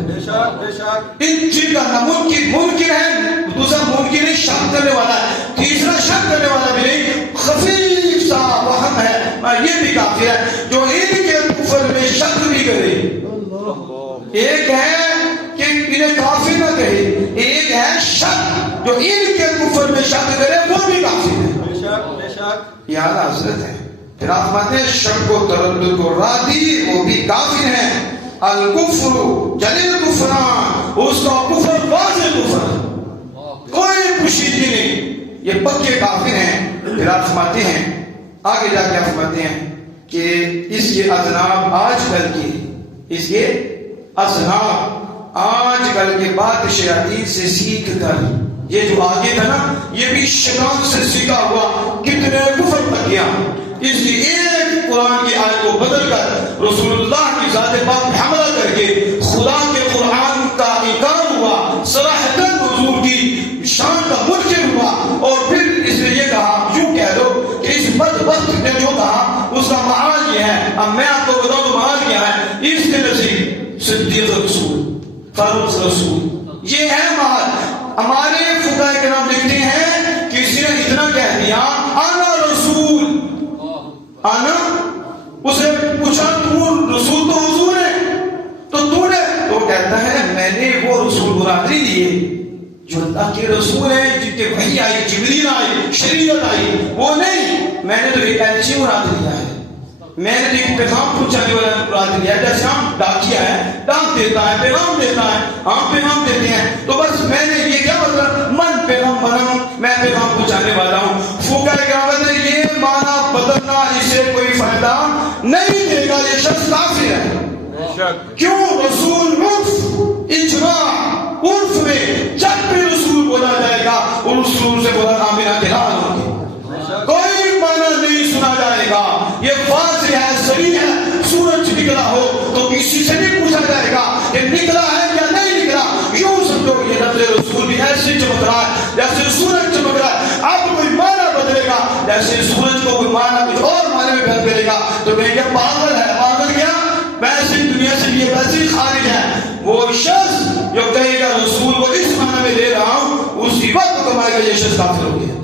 ان چیز کا ممکن ہے، دوسرا ممکن ہے شک کرنے والا ہے، تیسرا شک کرنے والا بھی نہیں، خفیف سا وہم ہے، یہ بھی کافر ہے جو ان کے کفر میں شک بھی کرے. ایک ہے کہ انہیں کافر نہ کہے، ایک ہے شک جو ان کے کفر میں شک کرے وہ بھی کافر ہے. یہ اعلیٰ حضرت ہے. پھر آپ مانتے ہیں شک و تردد و رادی وہ بھی کافر ہیں. الکفر جلیل کفران، اس کا کفر واضح کفر، کوئی پوشیدگی نہیں، یہ پکے کافر ہیں. پھر آپ فرماتے ہیں آگے جا کے آپ فرماتے ہیں کہ اس کے اذناب آج کل کی، اس کے اذناب آج کل کے بعد شیاطین سے سیکھ کر یہ جو آگے تھا نا یہ بھی شیطان سے سیکھا ہوا کتنے کفر تک گیا. اس لیے ایک قرآن کی آیت کو بدل کر رسول اللہ کی ذات پاک پہ حملہ کر کے خدا کے قرآن کا انکار ہوا, صراحتاً حضور کی شان کا منکر ہوا, اور پھر اس نے یہ کہا, یوں کہہ دو کہ اس بدبخت نے جو کہا اس کا معال یہ ہے. اب میں آپ کو بتاؤں تو معال کیا ہے. اس کے نصیب صدیق رسول, فاروق رسول, یہ ہے معال. ہمارے فقہاء کرام لکھتے ہیں کہ کسی نے اتنا کہہ دیا انا رسول, انا, اسے پوچھا تو رسول تو حضور ہے تو نے, تو کہتا ہے میں نے وہ رسول برادری لیے جو اللہ کے رسول ہیں جن کے وحی آئی, جبریل آئی, شریعت آئی, وہ نہیں. میں نے تو ایک ایسی مراد لیا ہے, میں نے ایک پیغام پہنچانے والا مراد لیا ہے. جیسے ہم ڈاکیا ہے, ڈاک دیتا ہے, پیغام دیتا ہے, ہم پیغام دیتے ہیں, تو بس میں نے یہ کیا مطلب من پیغام بنا ہوں, میں پیغام پہنچانے والا ہوں. فقہاء کرام نے یہ معنی بدلنا اسے کوئی فائدہ نہیں دے گا, یہ شخص کافر ہے. کیوں؟ رسول عرف اجماع عرف میں جب بھی رسول بولا جائے گا اور رسول سے بولا آمینہ کے لال ہوں گے, کوئی معنی نہیں سنا جائے گا. یہ واضح ہے, صحیح ہے. سورج نکلا ہو تو کسی سے نہیں پوچھا جائے گا کہ نکلا ہے یا نہیں نکلا. یوں سمجھو یہ لفظ رسول بھی ایسے چمک رہا ہے جیسے سورج چمک رہا ہے. اب کوئی معنی بدلے گا جیسے سورج کو کوئی معنی کچھ اور معنی میں بدل دے گا تو کہیں گے پاگل ہے. پاگل کیا؟ ویسے دنیا سے یہ ویسے ہی خارج ہے. وہ شخص جو کہے گا رسول کو اس معنی میں دے رہا ہوں, اسی وقت کمائے گا یہ شخص کافر ہو گیا.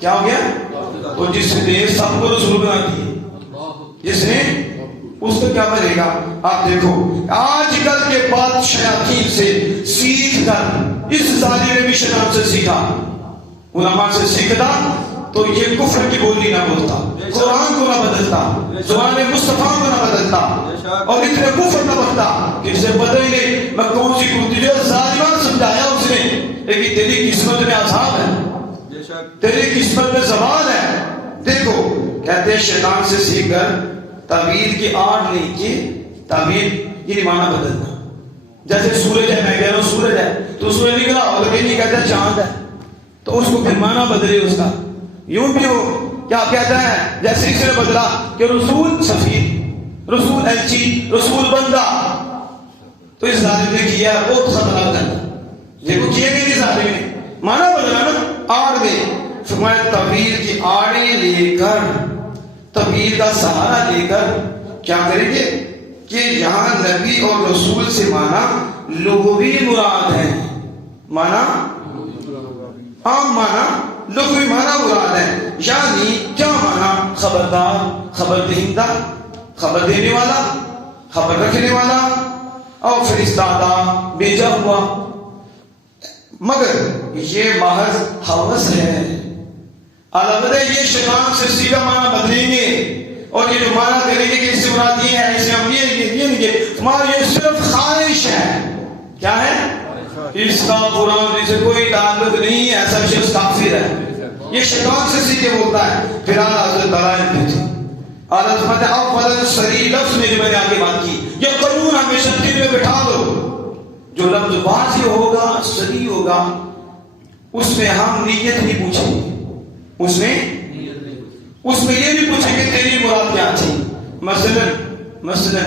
کیا ہو گیا؟ تو جس نے سب کو رسول بنا دیا, جس نے, اس کو کیا بنے گا؟ آپ دیکھو آج کل کے بعد شیاطین سے سیکھ کر اس ظالم نے بھی شیطان سے سیکھا, علماء سے سیکھتا تو یہ کفر کی بولی نہ بولتا, قرآن کو نہ بدلتا, زبان مصطفیٰ کو نہ بدلتا, اور اتنے کفر نہ بنتا کہ اسے پتہ ہی نہیں میں کون سی کرتی. جو ظالمان سمجھایا اس نے, لیکن تیری قسمت میں عذاب ہے, تیری قسمت میں زوال ہے. دیکھو کہتے ہیں شیطان سے سیکھ کر تعبیر کی آڑ نہیں کی, تعبیر یہ معنی بدلنا. جیسے سورج ہے, میں کہہ رہا ہوں سورج ہے تو سورج نکلا اور یہ نہیں کہتا چاند ہے, تو اس کو پھر معنی بدلے اس کا. یوں بھی ہو کیا کہتا ہے جیسے اس نے بدلا کہ رسول سفیر, رسول ایلچی, رسول بندہ, تو اس ظالم نے کیا بہت خطرناک کرنا. دیکھو کیے گئے نہیں ظالم نے, معنی بدلا نا آڑ میں. فرمایا تعبیر کی آڑیں لے کر, تعبیر کا سہارا لے کر کیا کریں گے کہ یہاں نبی اور رسول سے معنی لغوی مراد ہے, معنی عام معنی لغوی معنی مراد ہے. یعنی کیا معنی؟ خبردار, خبر دہندہ, خبر دینے والا, خبر رکھنے والا, اور فرستادہ, بھیجا ہوا. مگر یہ محض ہوس ہے. البتہ یہ شیطان سے سیدھا معنی بدلیں گے اور یہ جو معنی کریں گے کہ اس سے مراد یہ ہے, اسے ہم یہ تمہارا یہ صرف خواہش ہے. کیا ہے؟ اس کا قرآن سے کوئی تعلق نہیں ہے, ایسا شخص کافر ہے. یہ شیطان سے سیدھے بولتا ہے. پھر حضرت دلائل دیتے حضرت فتح اولا صریح لفظ میں جو میں نے آگے بات کی, یہ قانون ہمیشہ دل میں بٹھا دو. جو لفظ واضح ہوگا, صریح ہوگا, اس میں ہم نیت نہیں پوچھیں گے, اس میں یہ نہیں پوچھیں کہ تیری مراد کیا تھی. مثلا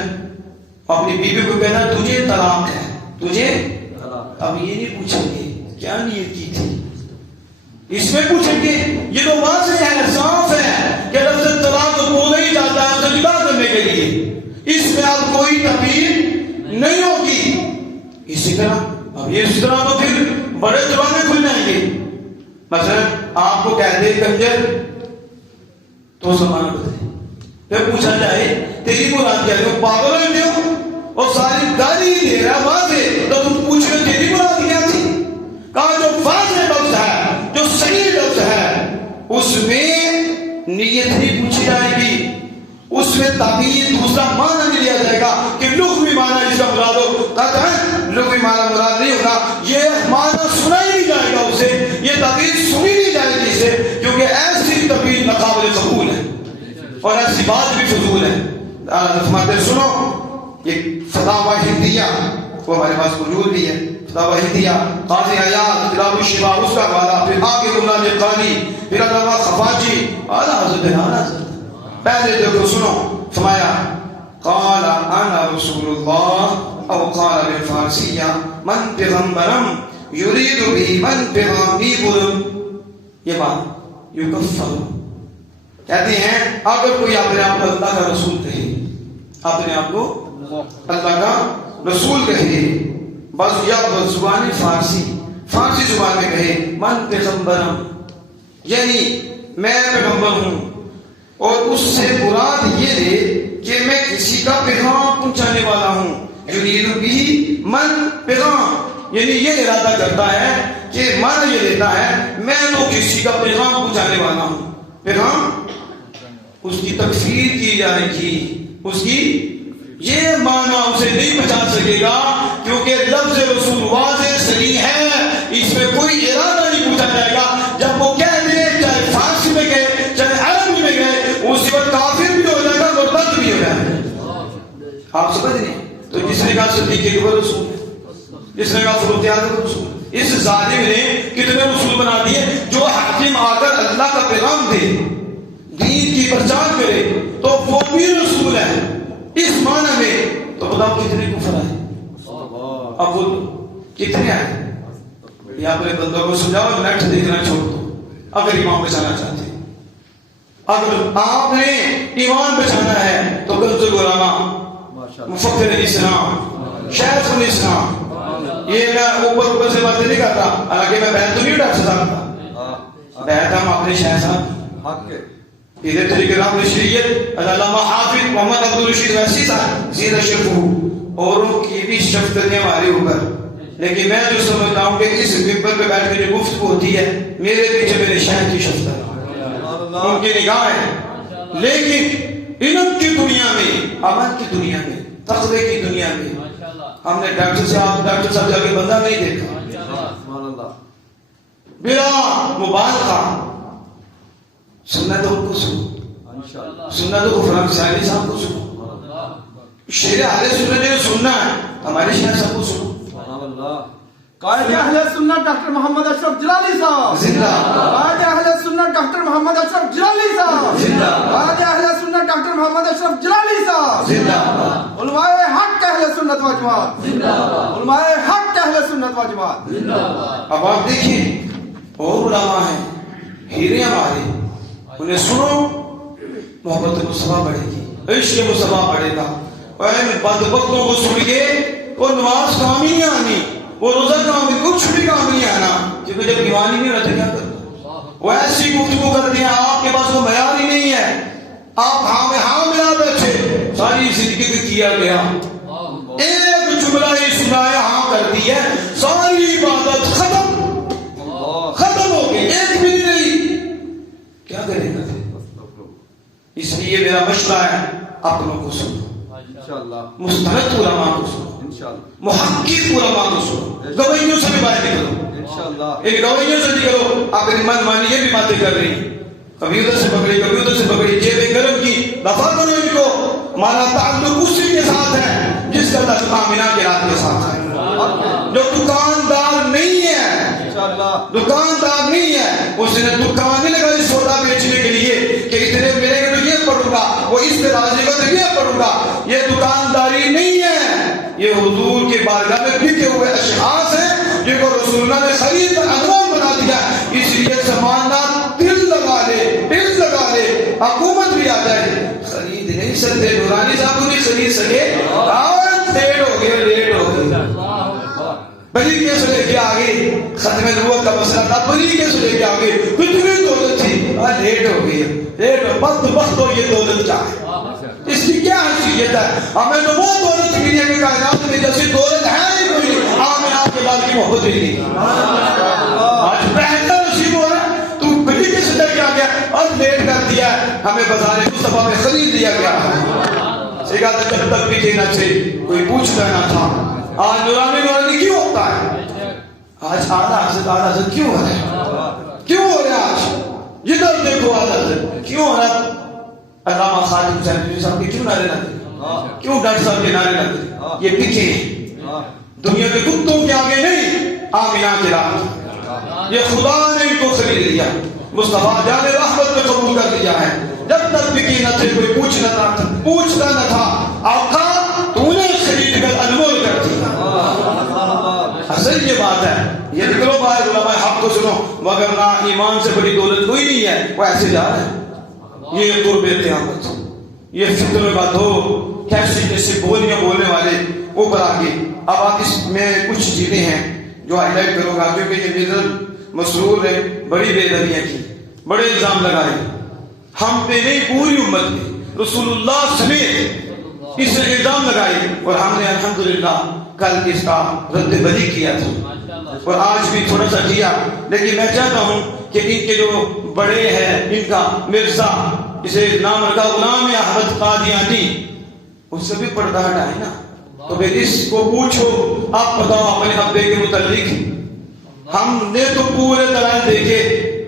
اپنی بیوی کو کہنا تجھے طلاق ہے, تجھے, اب یہ نہیں پوچھیں گے کیا نیت کی تھی, اس میں پوچھیں گے. یہ تو واضح ہے, صاف ہے کہ لفظ طلاق کو بولا ہی جاتا ہے اسے جدا کرنے کے لیے, اس میں اب کوئی تبدیل نہیں ہوگی. اسی طرح اب یہ اس طرح تو پھر بڑے دروازے کھل جائیں گے. مثلا آپ کو کہہ دے کنجر تو زمانہ بدلے, پھر پوچھا جائے تیری مراد کیا ہے, پاگل ہو گئے ہو اور ساری گالی دے رہا واضح, تو تم پوچھ رہے تیری مراد کیا تھی. کہا جو واضح لفظ ہے, جو صحیح لفظ ہے, اس میں نیت نہیں پوچھی جائے گی, اس میں تعبیر دوسرا معنی نہیں لیا جائے گا کہ لغوی معنی اس کا مراد ہو. کہتا ہے لغوی معنی مراد نہیں ہوگا, یہ معنی سنا ہی نہیں جائے گا اسے, یہ تعبیر سنی نہیں جائے گی اسے, کیونکہ ایسی تعبیر ناقابل قبول ہے اور ایسی بات بھی فضول ہے. فرماتے سنو, یہ فتاوی ہندیہ وہ ہمارے پاس موجود بھی ہے. فتاوی ہندیہ قاضی عیاض کتاب الشفا اس کا حوالہ، پھر آگے مولانا قاری، پھر علامہ خفاجی، اعلیٰ حضرت. پہلے دیکھو سنو، فرمایا قال انا رسول اللہ او قال بالفارسیہ من پیغمبرم یرید بھی من پیغامی بولم. یہ بات یکفر کہتے ہیں اگر کوئی اپنے آپ کو اللہ کا رسول کہے، اپنے آپ کو اللہ کا رسول کہے، بس یا زبان فارسی زبان میں کہے من پیغمبرم، یعنی میں پیغمبر ہوں، اور اس سے مراد یہ لے کہ میں کسی کا پیغام پہنچانے والا ہوں. یرید بھی من پیغام، یعنی یہ ارادہ کرتا ہے کہ معنی یہ لیتا ہے میں تو کسی کا پیغام پہنچانے والا ہوں. پیغام اس کی تکفیر کی جائے گی، اس کی یہ معنی اسے نہیں پہنچا سکے گا، کیونکہ لفظ رسول واضح صریح ہے، اس میں کوئی ارادہ نہیں پوچھا جائے گا. جب وہ کہہ دے چاہے فارسی میں گئے چاہے عربی میں گئے، اس وقت کافر بھی ہو جائے گا، مرتد بھی ہو جائے گا. آپ سمجھ نہیں؟ تو جس نے کہا صدیق اکبر رسول، جس نے کہا فاروق اعظم رسول، اس ظالم نے کتنے رسول بنا دیے. جو حاکم آ کر اللہ کا پیغام دے، دین کی پرچار کرے، تو وہ بھی رسول ہے اس معنی میں. تو بتاؤ کتنے کفر آئے؟ اب وہ کتنے آئے؟ یہ اپنے بندوں کو سمجھاؤ، نیٹ دیکھنا چھوڑ دو. اگر ایمان بچانا چاہتے ہیں، اگر آپ نے ایمان بچانا ہے تو کنز العلماء، مفکر اسلام، شیخ الاسلام، یہ میں اوپر سے باتیں نہیں کرتا، حالانکہ میں بیعت تو نہیں اٹھا سکتا. بیعت ہم اپنے شیخ صاحب حق کے ادھر طریقہ رام شریعت علامہ حافظ محمد عبدالرشید ویسی صاحب زیدہ شرف ہوں، اوروں کی بھی شفقتیں ہمارے اوپر. لیکن میں جو سمجھتا ہوں کہ اس ممبر پہ بیٹھ کے جو گفتگو ہوتی ہے، میرے پیچھے میرے شیخ کی شفقت ہے، ان کی نگاہ ہے. لیکن علم کی دنیا میں، امن کی دنیا میں، تقوی کی دنیا میں ہم نے ڈاکٹر صاحب جا کے بندہ نہیں دیکھا. بلا مبالغہ سننا تو ان کو سنو، سننا تو غفران سائلی صاحب کو سنو، شیر اہل سنت جو سننا ہے ہمارے شیخ صاحب کو سنو. قائد اہل سنت ڈاکٹر محمد اشرف جلالی صاحب زندہ باد. قائد اہل سنت ڈاکٹر محمد اشرف جلالی صاحب زندہ باد. قائد اہل سنت ڈاکٹر محمد اشرف جلالی صاحب زندہ باد. علماء حق اہل سنت و جماعت زندہ باد. علماء حق اہل سنت و جماعت زندہ باد. اب آپ دیکھیں اور علماء ہیں ہیرے ہمارے، انہیں سنو، محبت مصطفیٰ بڑھے گی، عشق مصطفیٰ بڑھے گا. اور بدبختوں کو سن کے وہ نماز کام ہی نہیں آنی، وہ روزہ کام نہیں، کچھ بھی کام نہیں آنا، کیونکہ جب ایمان ہی نہیں رہتے کیا کرنا. وہ ایسی گفتگو کر دیا، آپ کے پاس وہ معیار ہی نہیں ہے، آپ ہاں میں ہاں ملا بیٹھے، ساری زندگی کو کیا گیا، ایک جملہ ہی سنایا ہاں کر دی ہے، ساری عبادت ختم ہو گئی، ایک بھی نہیں. کیا کرے گا؟ اس لیے میرا مشورہ ہے اپنوں کو سنو، مستند علماء کو سنو، محقق علماء کو سنو، گویوں سے بھی باتیں کرو. ایک گویوں سے نہیں کرو، آپ ان من مانی یہ بھی باتیں کر رہی، کبھی ادھر سے پکڑی کبھی ادھر سے پکڑی، جیب گرم کی، دفع کرو ان کو. ہمارا تعلق اسی کے ساتھ ہے جس کا تعلق آمینہ کے رات کے ساتھ ہے. جو دکاندار نہیں ہے، دکاندار نہیں ہے، اس نے دکان نہیں لگا سودا بیچنے کے لیے کہ اتنے ملے گا تو یہ پڑھوں گا، وہ اس پہ راضی گا تو یہ پڑھوں گا. یہ دکانداری نہیں ہے، یہ حضور کے بارگاہ میں بکے ہوئے اشخاص ہیں جن کو رسول اللہ نے خرید کر عنوان بنا دیا. اس لیے زمانہ دل لگا لے، حکومت بھی آ جائے، خرید نہیں سکتے. نورانی صاحب کو نہیں خرید سکے، لیٹ ہو گئے. بری کیس لے کے آگے ختم نبوت کا مسئلہ تھا، بری کیس لے کے آگے کتنی دولت تھی، لیٹ ہو گئی، وقت ہو یہ دولت چاہے، اس کی کیا حیثیت ہے؟ ہمیں تو وہ دولت ملی ہے کہ کائنات میں جیسی دولت ہے ہی کوئی، آمنہ کے لال کی محبت بھی نہیں. آج بہتر نصیب ہو رہا ہے، تو بری کیس لے کے آ گیا اور لیٹ کر دیا ہے، ہمیں بازار مصطفیٰ میں خرید دیا گیا ہے. سیکھا تھا جب تک بھی دینا چاہیے، کوئی پوچھتا نہ تھا. آج نورانی کیوں ہوتا ہے؟ آج آدھا حضرت کیوں ہو رہا ہے؟ کیوں ہو رہا ہے آج؟ جدھر دیکھو آدھا حضرت کیوں ہو رہا ہے؟ علامہ خادم حسین صاحب کے کیوں نعرے لگتے؟ کیوں ڈاکٹر صاحب کے نعرے لگتے؟ یہ پکے دنیا کے کتوں کے آگے نہیں، آمینہ کے راہ، یہ خدا نے ان کو خرید لیا، مصطفیٰ جان رحمت میں قبول کر لیا ہے۔ جب تک بکی نہ تھے کوئی پوچھتا نہ تھا، آقا تو نے خرید کر انمول کر دیا۔ اصل یہ بات ہے، یہ نکلو باہر علماء حق کو سنو، مگر نہ ایمان سے بڑی دولت کوئی نہیں ہے، وہ ایسے جا رہا ہے۔ یہ قرب قیامت، یہ فتنہ بات ہو، کیسی جیسے بولیاں بولنے والے اوپر آگے۔ اب آپ اس میں کچھ چیزیں ہیں جو ہائی لائٹ کرو گا، کیونکہ یہ نظر مسرور ہے، بڑی بے ادبیاں کی، بڑے الزام لگائے ہم پہ نہیں، پوری امت پہ، رسول اللہ سمیت اس نے الزام لگائے، اور ہم نے الحمدللہ کل اس کا رد بدی کیا تھا، اور آج بھی تھوڑا سا کیا۔ لیکن میں چاہتا ہوں کہ ان کے جو بڑے ہیں، ان کا مرزا اسے نام رکھا غلام احمد قادیانی، اس سے بھی پردہ ہٹائے نا، تو پھر اس کو پوچھو، آپ بتاؤ اپنے ابے کے متعلق، ہم نے تو پورے دلائل دیکھے،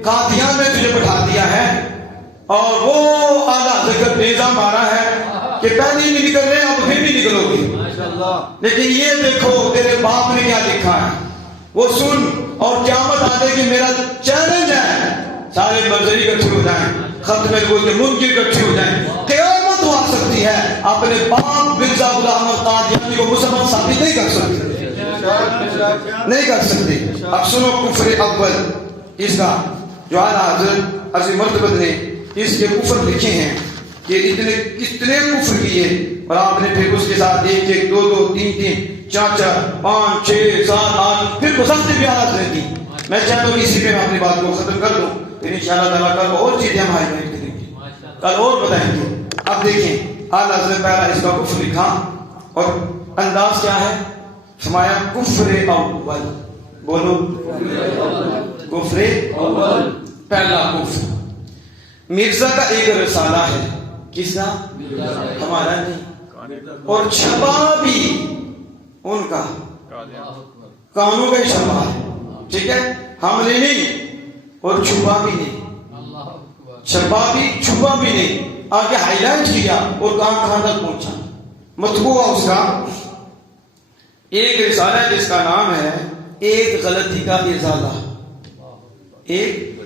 قادیان نے تجھے بٹھا دیا ہے، اور وہ اعلیٰ ذکر نیزہ مارا ہے کہ پہلے نہیں نکل رہے، اب پھر بھی نکلو گے۔ لیکن یہ دیکھو تیرے باپ نے کیا لکھا ہے، وہ سن، اور قیامت آنے کی میرا چیلنج ہے، سارے منظری اکٹھے ہو جائیں، ختم الوجود کے منکر اکٹھے ہو جائیں، قیامت آ سکتی ہے، اپنے باپ مرزا غلام احمد قادیانی کو مسلمان ثابت نہیں کر سکتے، نہیں کر سکتے۔ اب سنو کفر اول، اس کا جو اعلیٰ حضرت عظیم مرتبہ نے اس کے کفر لکھے ہیں کہ اتنے کفر کیے، اور آپ نے پھر اس کے ساتھ 1 1 2 2 3 3 4 4 5 6 7 8 پھر گزرتے بھی حالات رہتی۔ میں چاہتا ہوں اسی پہ میں اپنی بات کو ختم کر دوں، پھر انشاءاللہ تعالیٰ کل اور چیزیں ہم ہائی لائٹ کریں گے، کل اور بتائیں گے۔ اب دیکھیں اعلیٰ حضرت پہلا اس کا کفر لکھا، اور انداز کیا ہے، فرمایا کفر اول، بولو کفر اول، پہلا کفر۔ مرزا کا ایک رسالہ ہے، کس کا؟ ہمارا نہیں، اور چھپا بھی ان کا، کانوں کا چھپا ہے، ٹھیک ہے، ہم نے نہیں اور چھپا بھی نہیں، چھپا بھی چھپا بھی نہیں، آگے ہائی لائٹ کیا اور کہاں تک پہنچا۔ مطبوع اس کا ایک رسالہ ہے جس کا نام ہے ایک غلطی کا ازالہ، ایک،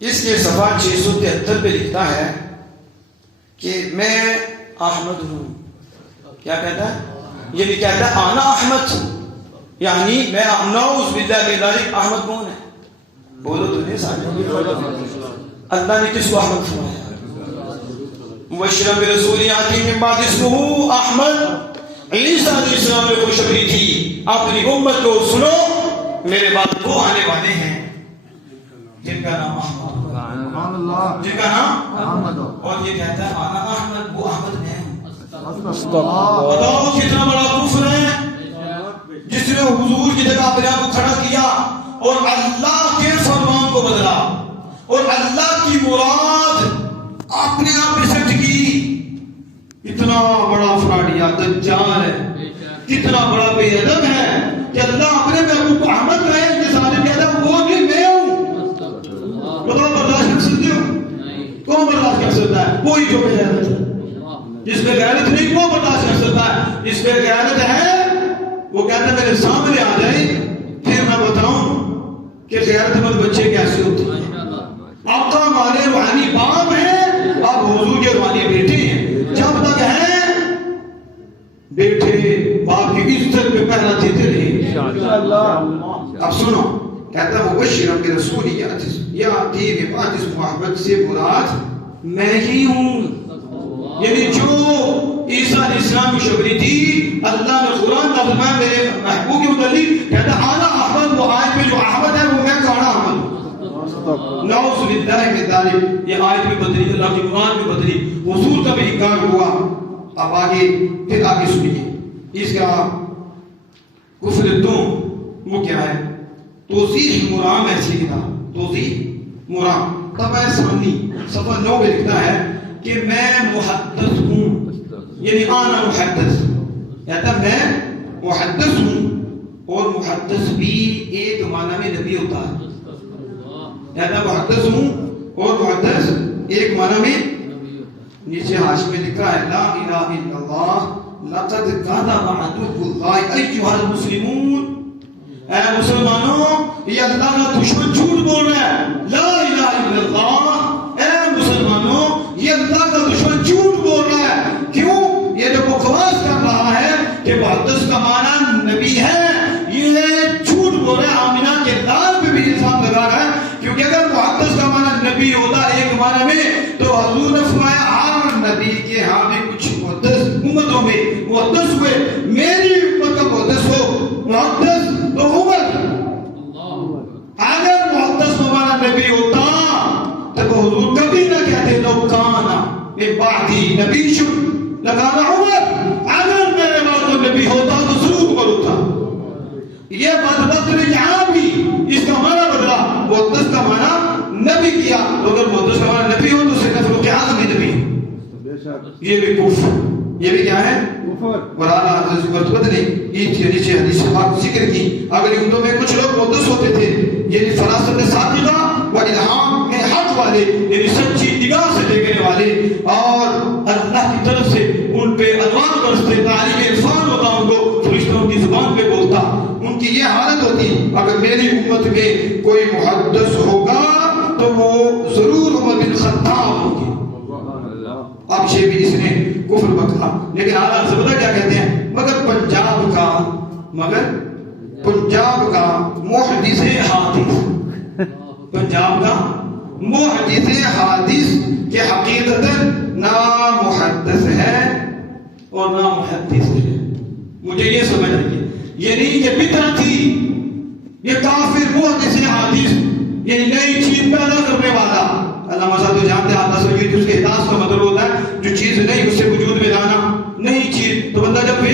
اس کے صفحہ 673 پہ لکھتا ہے کہ میں احمد ہوں، کیا کہتا ہے، یہ بھی کہتا ہے آنا احمد، یعنی میں نعوذ باللہ من ذالک، احمد کون ہے، بولو تو نہیں سارے، اللہ نے کس کو احمد فرمایا، مبشرا برسول یاتی من بعد اسمہ احمد، عیسیٰ علیہ السلام نے خوشخبری تھی اپنی امت کو، سنو میرے بعد وہ آنے والے ہیں جن کا نام احمد، جن کا نام احمد، اور یہ کہتا ہے آنا احمد، وہ احمد میں ہوں۔ بتاؤ کتنا بڑا کفر ہے، جس نے حضور کی جگہ اپنے آپ کو کھڑا کیا اور اللہ کے فرمان کو بدلا، اور اللہ کی مراد اپنے آپ میں سٹ کی۔ اتنا بڑا فراڈیا دجال ہے، کتنا بڑا بے ادب ہے کہ اللہ اپنے محبوب کو احمد کہے، ان کے سامنے کہتا ہے وہ نہیں میں ہوں۔ بتاؤ برداشت کر سکتے ہو؟ کون برداشت کر سکتا ہے؟ کوئی جو بے غیرت ہے، جس پہ غیرت نہیں وہ برداشت کر سکتا ہے، جس پہ غیرت ہے وہ کہتا ہے میرے سامنے آ جائے پھر میں بتاؤں کہ غیرت مند بچے کیسے ہوتے ہیں۔ آقا ہمارے روحانی باپ ہیں، آپ حضور کے روحانی بیٹے ہیں، جب تک ہیں بیٹے باپ کی عزت پہ پہلا دیتے رہے۔ اب سنو، کہتا ہے مبشرا برسول یاتی من بعد اسمہ احمد، سے مراد میں ہی ہوں، یعنی جو عیسیٰ علیہ السلام کی شبری تھی، اللہ نے قرآن کا فرمایا میرے محبوب کے متعلق، کہتا آنا احمد، وہ آیت میں جو احمد ہے وہ میں کہنا احمد ہوں۔ نعوذ باللہ من ذالک، یہ آیت میں بدلی، اللہ کی قرآن میں بدلی، حضور کا بھی انکار ہوا۔ اب آگے پھر آگے سنیے اس کا کفر دوم وہ کیا ہے، توضیح مرام ایسی لکھتا، توضیح مرام طبع ثانی صفحہ 9 میں لکھتا ہے کہ میں محدث ہوں، یعنی آنا محدث، کہتا میں محدث ہوں، اور محدث بھی ایک معنی میں نبی ہوتا ہے، کہتا محدث ہوں اور محدث ایک معنی میں، نیچے حاشیے میں لکھا ہے لا الہ الا اللہ لقد كذب عدو الله ايها المسلمون اے مسلمانوں یہ اللہ کا دشمن جھوٹ بول رہا ہے لا الہ الا اللہ اے مسلمانوں یہ اللہ کا دشمن جھوٹ بول رہا ہے کیوں یہ جو بکواس کر رہا ہے کہ محدث کا معنی نبی ہے یہ جھوٹ بول رہا ہے آمنہ کے لال پہ بھی الزام لگا رہا ہے کیونکہ اگر محدث کا معنی نبی ہوتا ایک معنی میں تو حضور نے فرمایا ہر نبی کے ہاں بھی کچھ محدث امتوں میں محدث ہوئے میری امت کا محدث ہو محدث تو عمر اگر محدث مانا نبی ہوتا تب حضور کبھی نہ کہتے لو کانا من بعدی نبی شن لگانا عمر اگر میرے بعد تو نبی ہوتا تو ضرور عمر ہوتا یہ بدبخت نے یہاں بھی اس کا معنی بدلا محدث کا معنی نبی کیا تو اگر محدث کا معنی نبی ہو تو صرف وہ کیا میں نبی یہ بھی کفر یہ بھی کیا ہے ورانا حضرت مرتبت نے نیچے حدیث پاک ذکر کی اگر امتوں میں کچھ لوگ محدث ہوتے تھے یعنی فراست صادقہ و الہام میں حق والے یعنی سچی نگاہ سے دیکھنے والے اور اللہ کی طرف سے ان پہ انوار برستے تعلیم عرفان ہوتا ان کو فرشتوں کی زبان پہ بولتا ان کی یہ حالت ہوتی اگر میری امت میں کوئی محدث ہوگا تو وہ ضرور عمر بن خطاب ہوگی اب یہ بھی اس نے کفر بکا لیکن اعلیٰ زبدہ کیا کہتے ہیں مگر پنجاب کا محدث حادث پنجاب کا محدث حادث کہ حقیقتاً نہ محدث ہے اور نہ محدث ہے مجھے یہ سمجھ آئیے یعنی یہ بدعت تھی یہ کافر محدث حادث یعنی نئی چیز پیدا کرنے والا اللہ مسا تو جانتے ہیں آتا سوئی اس کے احداث کا مطلب ہوتا ہے جو چیز نہیں اس سے وجود میں لانا نئی چیز تو بندہ جب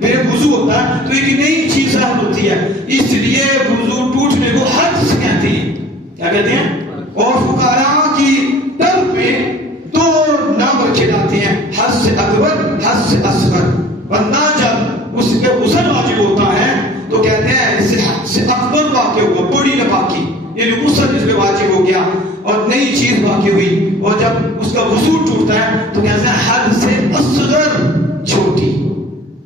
بے وضو ہوتا ہے تو ایک نئی چیز ظاہر ہوتی ہے اس لیے وضو ٹوٹنے کو حدث کہتے ہیں کیا کہتے ہیں اور فقہاء کی طرف میں دو نام رکھے جاتے ہیں حدث اکبر حدث اصغر بندہ جب اس کے غسل واجب ہوتا ہے تو کہتے ہیں اس سے حدث اکبر واقع ہوا بڑی نپاکی یعنی غسل اس میں واجب ہو گیا اور نئی چیز باقی ہوئی اور جب اس کا وضو ٹوٹتا ہے تو کہتے ہیں حد سے اصغر چھوٹی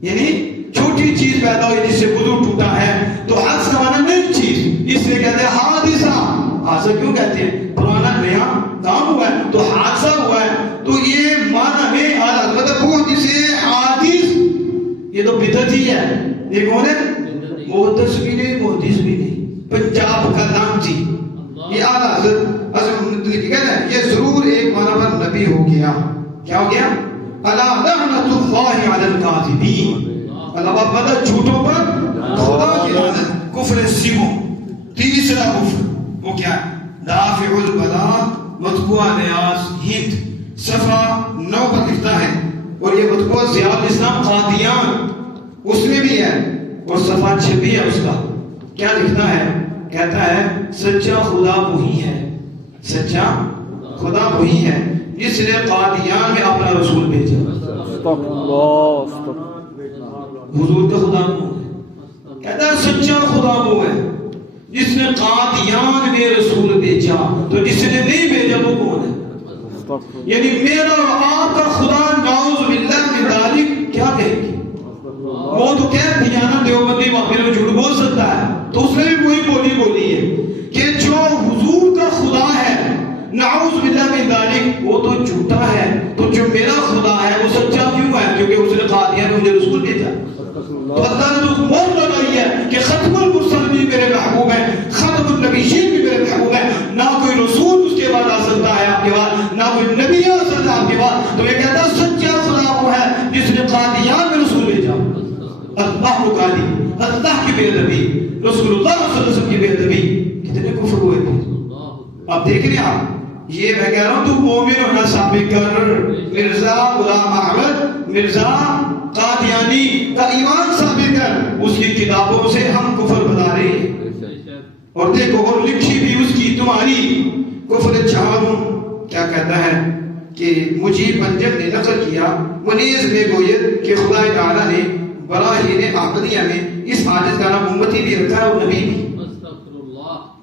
یعنی چھوٹی چیز پیدا ہوئی جس سے وضو ٹوٹا ہے تو حد سے معنی نئی چیز اس لیے کہتے ہیں حادثہ حادثہ کیوں کہتے ہیں پرانا نیا کام ہوا ہے تو حادثہ ہوا ہے تو یہ معنی میں اعلیٰ مطلب وہ جسے حادث یہ تو بدعت ہی ہے یہ کون ہے محدث بھی نہیں محدث بھی نہیں پنجاب کا نام تھی یہ اعلیٰ حضرت کہتے ہیں یہ ضرور ایک معنی پر نبی ہو گیا کیا ہو گیا الا لعنت اللہ علی الکاذبین اللہ بابا جھوٹوں پر خدا کی لعنت کفر سیمو تیسرا کفر وہ کیا ہے دافع البلاء مطبوع نیاز ہند صفحہ 9 پر لکھتا ہے اور یہ مطبوع ضیاء الاسلام قادیان اس میں بھی ہے اور صفحہ 6 بھی ہے اس کا کیا لکھتا ہے کہتا ہے سچا خدا وہی ہے سچا خدا وہی ہے جس نے قادیان میں اپنا رسول بھیجا حضور کا خدا وہ ہے کہتا ہے سچا خدا وہ ہے جس نے قادیان میں رسول بھیجا تو جس نے نہیں بھیجا وہ کون ہے یعنی میرا اور آپ کا خدا نعوذ باللہ من ذالک کیا کہے گی وہ تو کہہ دیانا دیوبندی واقعی میں جھوٹ بول سکتا ہے تو اس نے بھی وہی بولی ہے کہ جو حضور کا خدا ہے نعوذ باللہ من ذالک وہ تو جھوٹا ہے تو جو میرا خدا ہے وہ سچا کیوں ہے کیونکہ اس نے قادیان میں مجھے رسول بھیجا تو اللہ نے تو مور لگائی ہے کہ ختم المرسل بھی میرے محبوب ہے ختم النبیین بھی میرے محبوب ہے نہ کوئی رسول اس کے بعد آ سکتا ہے آپ کے بعد نہ کوئی نبی آ سکتا ہے آپ کے بعد تو یہ کہتا ہے سچا خدا وہ ہے جس نے قادیان میں رسول بھیجا اللہ کو قادی اللہ کی بے ادبی رسول اللہ صلی اللہ علیہ وسلم کی بے ادبی کتنے کفر ہوئے تھے آپ دیکھ رہے ہیں یہ میں کہہ رہا ہوں تو مومن ہونا ثابت کر مرزا غلام احمد مرزا قادیانی کا ایمان ثابت کر اس کی کتابوں سے ہم کفر بتا رہے ہیں اور دیکھو اور لکھی بھی اس کی تمہاری کفر چاروں کیا کہتا ہے کہ مجیب پنجب نے نقل کیا منیز میں گوید کہ خدا تعالیٰ نے براہین احمدیہ میں اس حادث کا نام امتی بھی رکھا ہے اور نبی بھی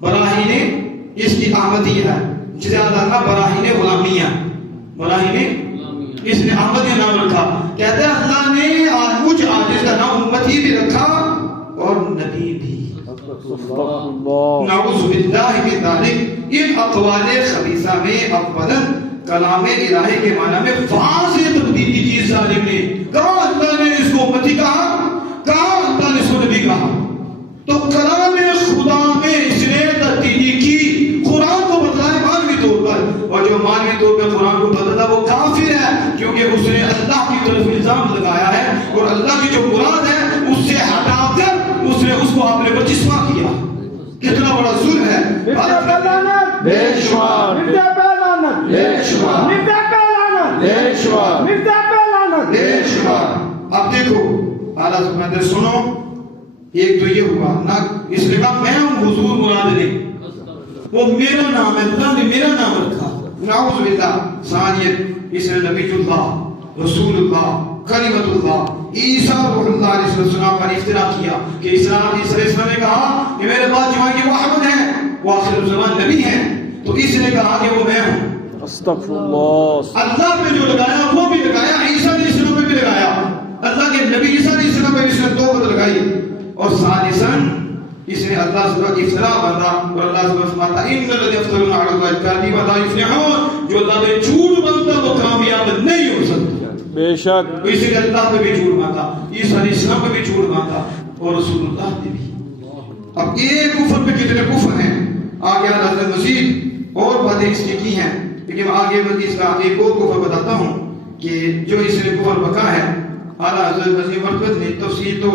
براہین اس کی احمدیہ ہے جسے اللہ براہین غلامیہ براہین اس نے احمدیہ نام رکھا. کہتے ہیں اللہ نے مجھ عاجز کا نام امتی بھی رکھا اور نبی بھی. نعوذ باللہ من ذالک. ان اقوال خبیثہ میں اولا کلام الہی کے معنی میں واضح تبدیلی کی ظالم نے. کہاں اللہ نے اس کو امتی کہا, کہاں اللہ نے اس کو نبی کہا. تو کلام خدا میں اس نے تبدیلی کی. قرآن کو بدلا ہے مانوی طور پر, اور جو مانوی طور پر قرآن کو بدلا وہ کافر ہے, کیونکہ اس نے اللہ کی طرف الزام لگایا ہے اور اللہ کی جو مراد ہے اس سے ہٹا کر اس نے اس کو اپنے پر جسمہ کیا. کتنا بڑا ظلم ہے. بے شمار بے شمار بے شمار بے شمار. اب دیکھو اعلیٰ سبحانہ سنو, ایک تو یہ ہوا نہ اس نے کہا میں ہوں حضور مراد نہیں, وہ میرا نام ہے, اللہ نے میرا نام رکھا. نعوذ باللہ. ثانیت اس نے نبی اللہ رسول اللہ کلمت اللہ عیسیٰ روح اللہ علیہ السلام پر افتراء کیا کہ عیسیٰ علیہ السلام نے کہا کہ میرے بعد جو کہ محمد ہیں وہ آخر الزمان نبی ہیں, تو اس نے کہا کہ وہ میں ہوں. استغفر اللہ. اللہ پہ جو لگایا وہ بھی لگایا, عیسیٰ علیہ السلام پہ بھی لگایا. اللہ کے نبی عیسیٰ علیہ السلام پہ اس نے توبت لگائی. اور ثالثاً اس نے اللہ سبحانہ افتراء باندھا, اور اللہ سبحانہ فرماتا ان الذین یفترون علی اللہ الکذب لا یفلحون. جو اللہ پہ جھوٹ باندھتا وہ کامیاب نہیں ہو سکتا. بے شک. اسی لیے اللہ پہ بھی جھوٹ باندھا, عیسیٰ علیہ السلام پہ بھی جھوٹ باندھا, اور رسول اللہ پہ بھی. اب ایک کفر پہ کتنے کفر ہیں, آگے حضرت مزید اور باتیں اس کی ہیں, لیکن آگے اس کا ایک اور کفر بتاتا ہوں کہ جو اس نے کفر بکا ہے. اعلیٰ حضرت مزید مرتبت نے تفسیر تو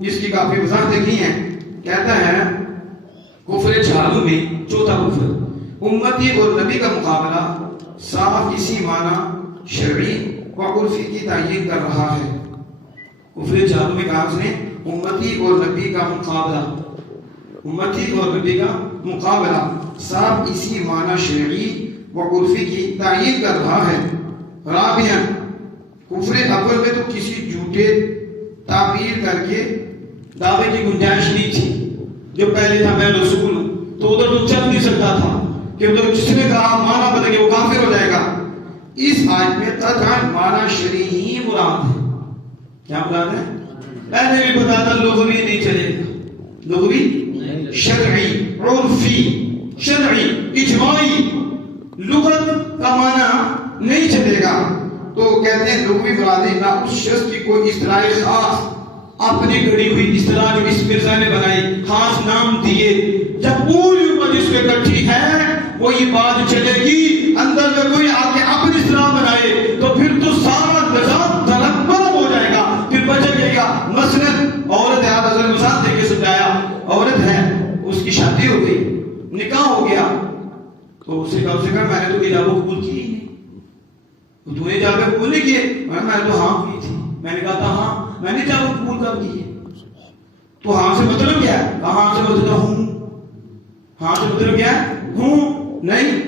اس کی کافی وضاحتیں کی ہیں. کہتا ہے کفر جہالو میں چوتھا کفر امتی اور نبی کا مقابلہ صاف اسی معنی شرعی و عرفی کی تعین کر رہا ہے. کفر جہالو میں کہا اس نے امتی اور نبی کا مقابلہ, امتی اور نبی کا مقابلہ صاف اسی معنی شرعی و عرفی کی تعین کر رہا ہے. رابعاً کفر اول میں تو کسی جھوٹے تعبیر کر کے دعوے کی گنجائش نہیں تھی. جو پہلے تھا میں رسول ہوں تو ادھر تو چل نہیں سکتا تھا کہ ادھر جس نے کہا مانا بدل کے وہ کافر ہو جائے گا. اس آیت میں قطعاً مانا شرعی مراد ہے. کیا مراد ہے؟ پہلے بھی بتا تھا لغوی نہیں چلے گا, لغوی شرعی عرفی شرعی اجماعی لغت کا معنی نہیں چلے گا. تو کہتے ہیں لغوی مراد ہے نہ اس شخص کی کوئی اصطلاح خاص اپنی گھڑی ہوئی اصطلاح جو اس مرزا نے بنائی, خاص نام دیے. جب پوری امت اس پہ اکٹھی ہے وہی بات چلے گی. اندر میں کوئی آ کے اپنی اصطلاح بنائے تو پھر تو سارا نظام درک برم ہو جائے گا, پھر بچے گئے گا. مثلاً عورت ہے, آپ حضرت مثال دے کے سمجھایا, عورت ہے اس کی شادی ہو گئی, نکاح ہو گیا, تو اسے کہا میں نے تو اجابت قبول کی ہی نہیں. تو نے اجابت قبول نہیں کیے, میں نے تو ہاں کی تھی. میں نے کہا تھا ہاں میں نے اجابت قبول کر دی ہے. تو ہاں سے مطلب کیا ہے؟ ہاں سے مطلب ہوں. ہاں سے مطلب کیا ہے؟ ہوں نہیں.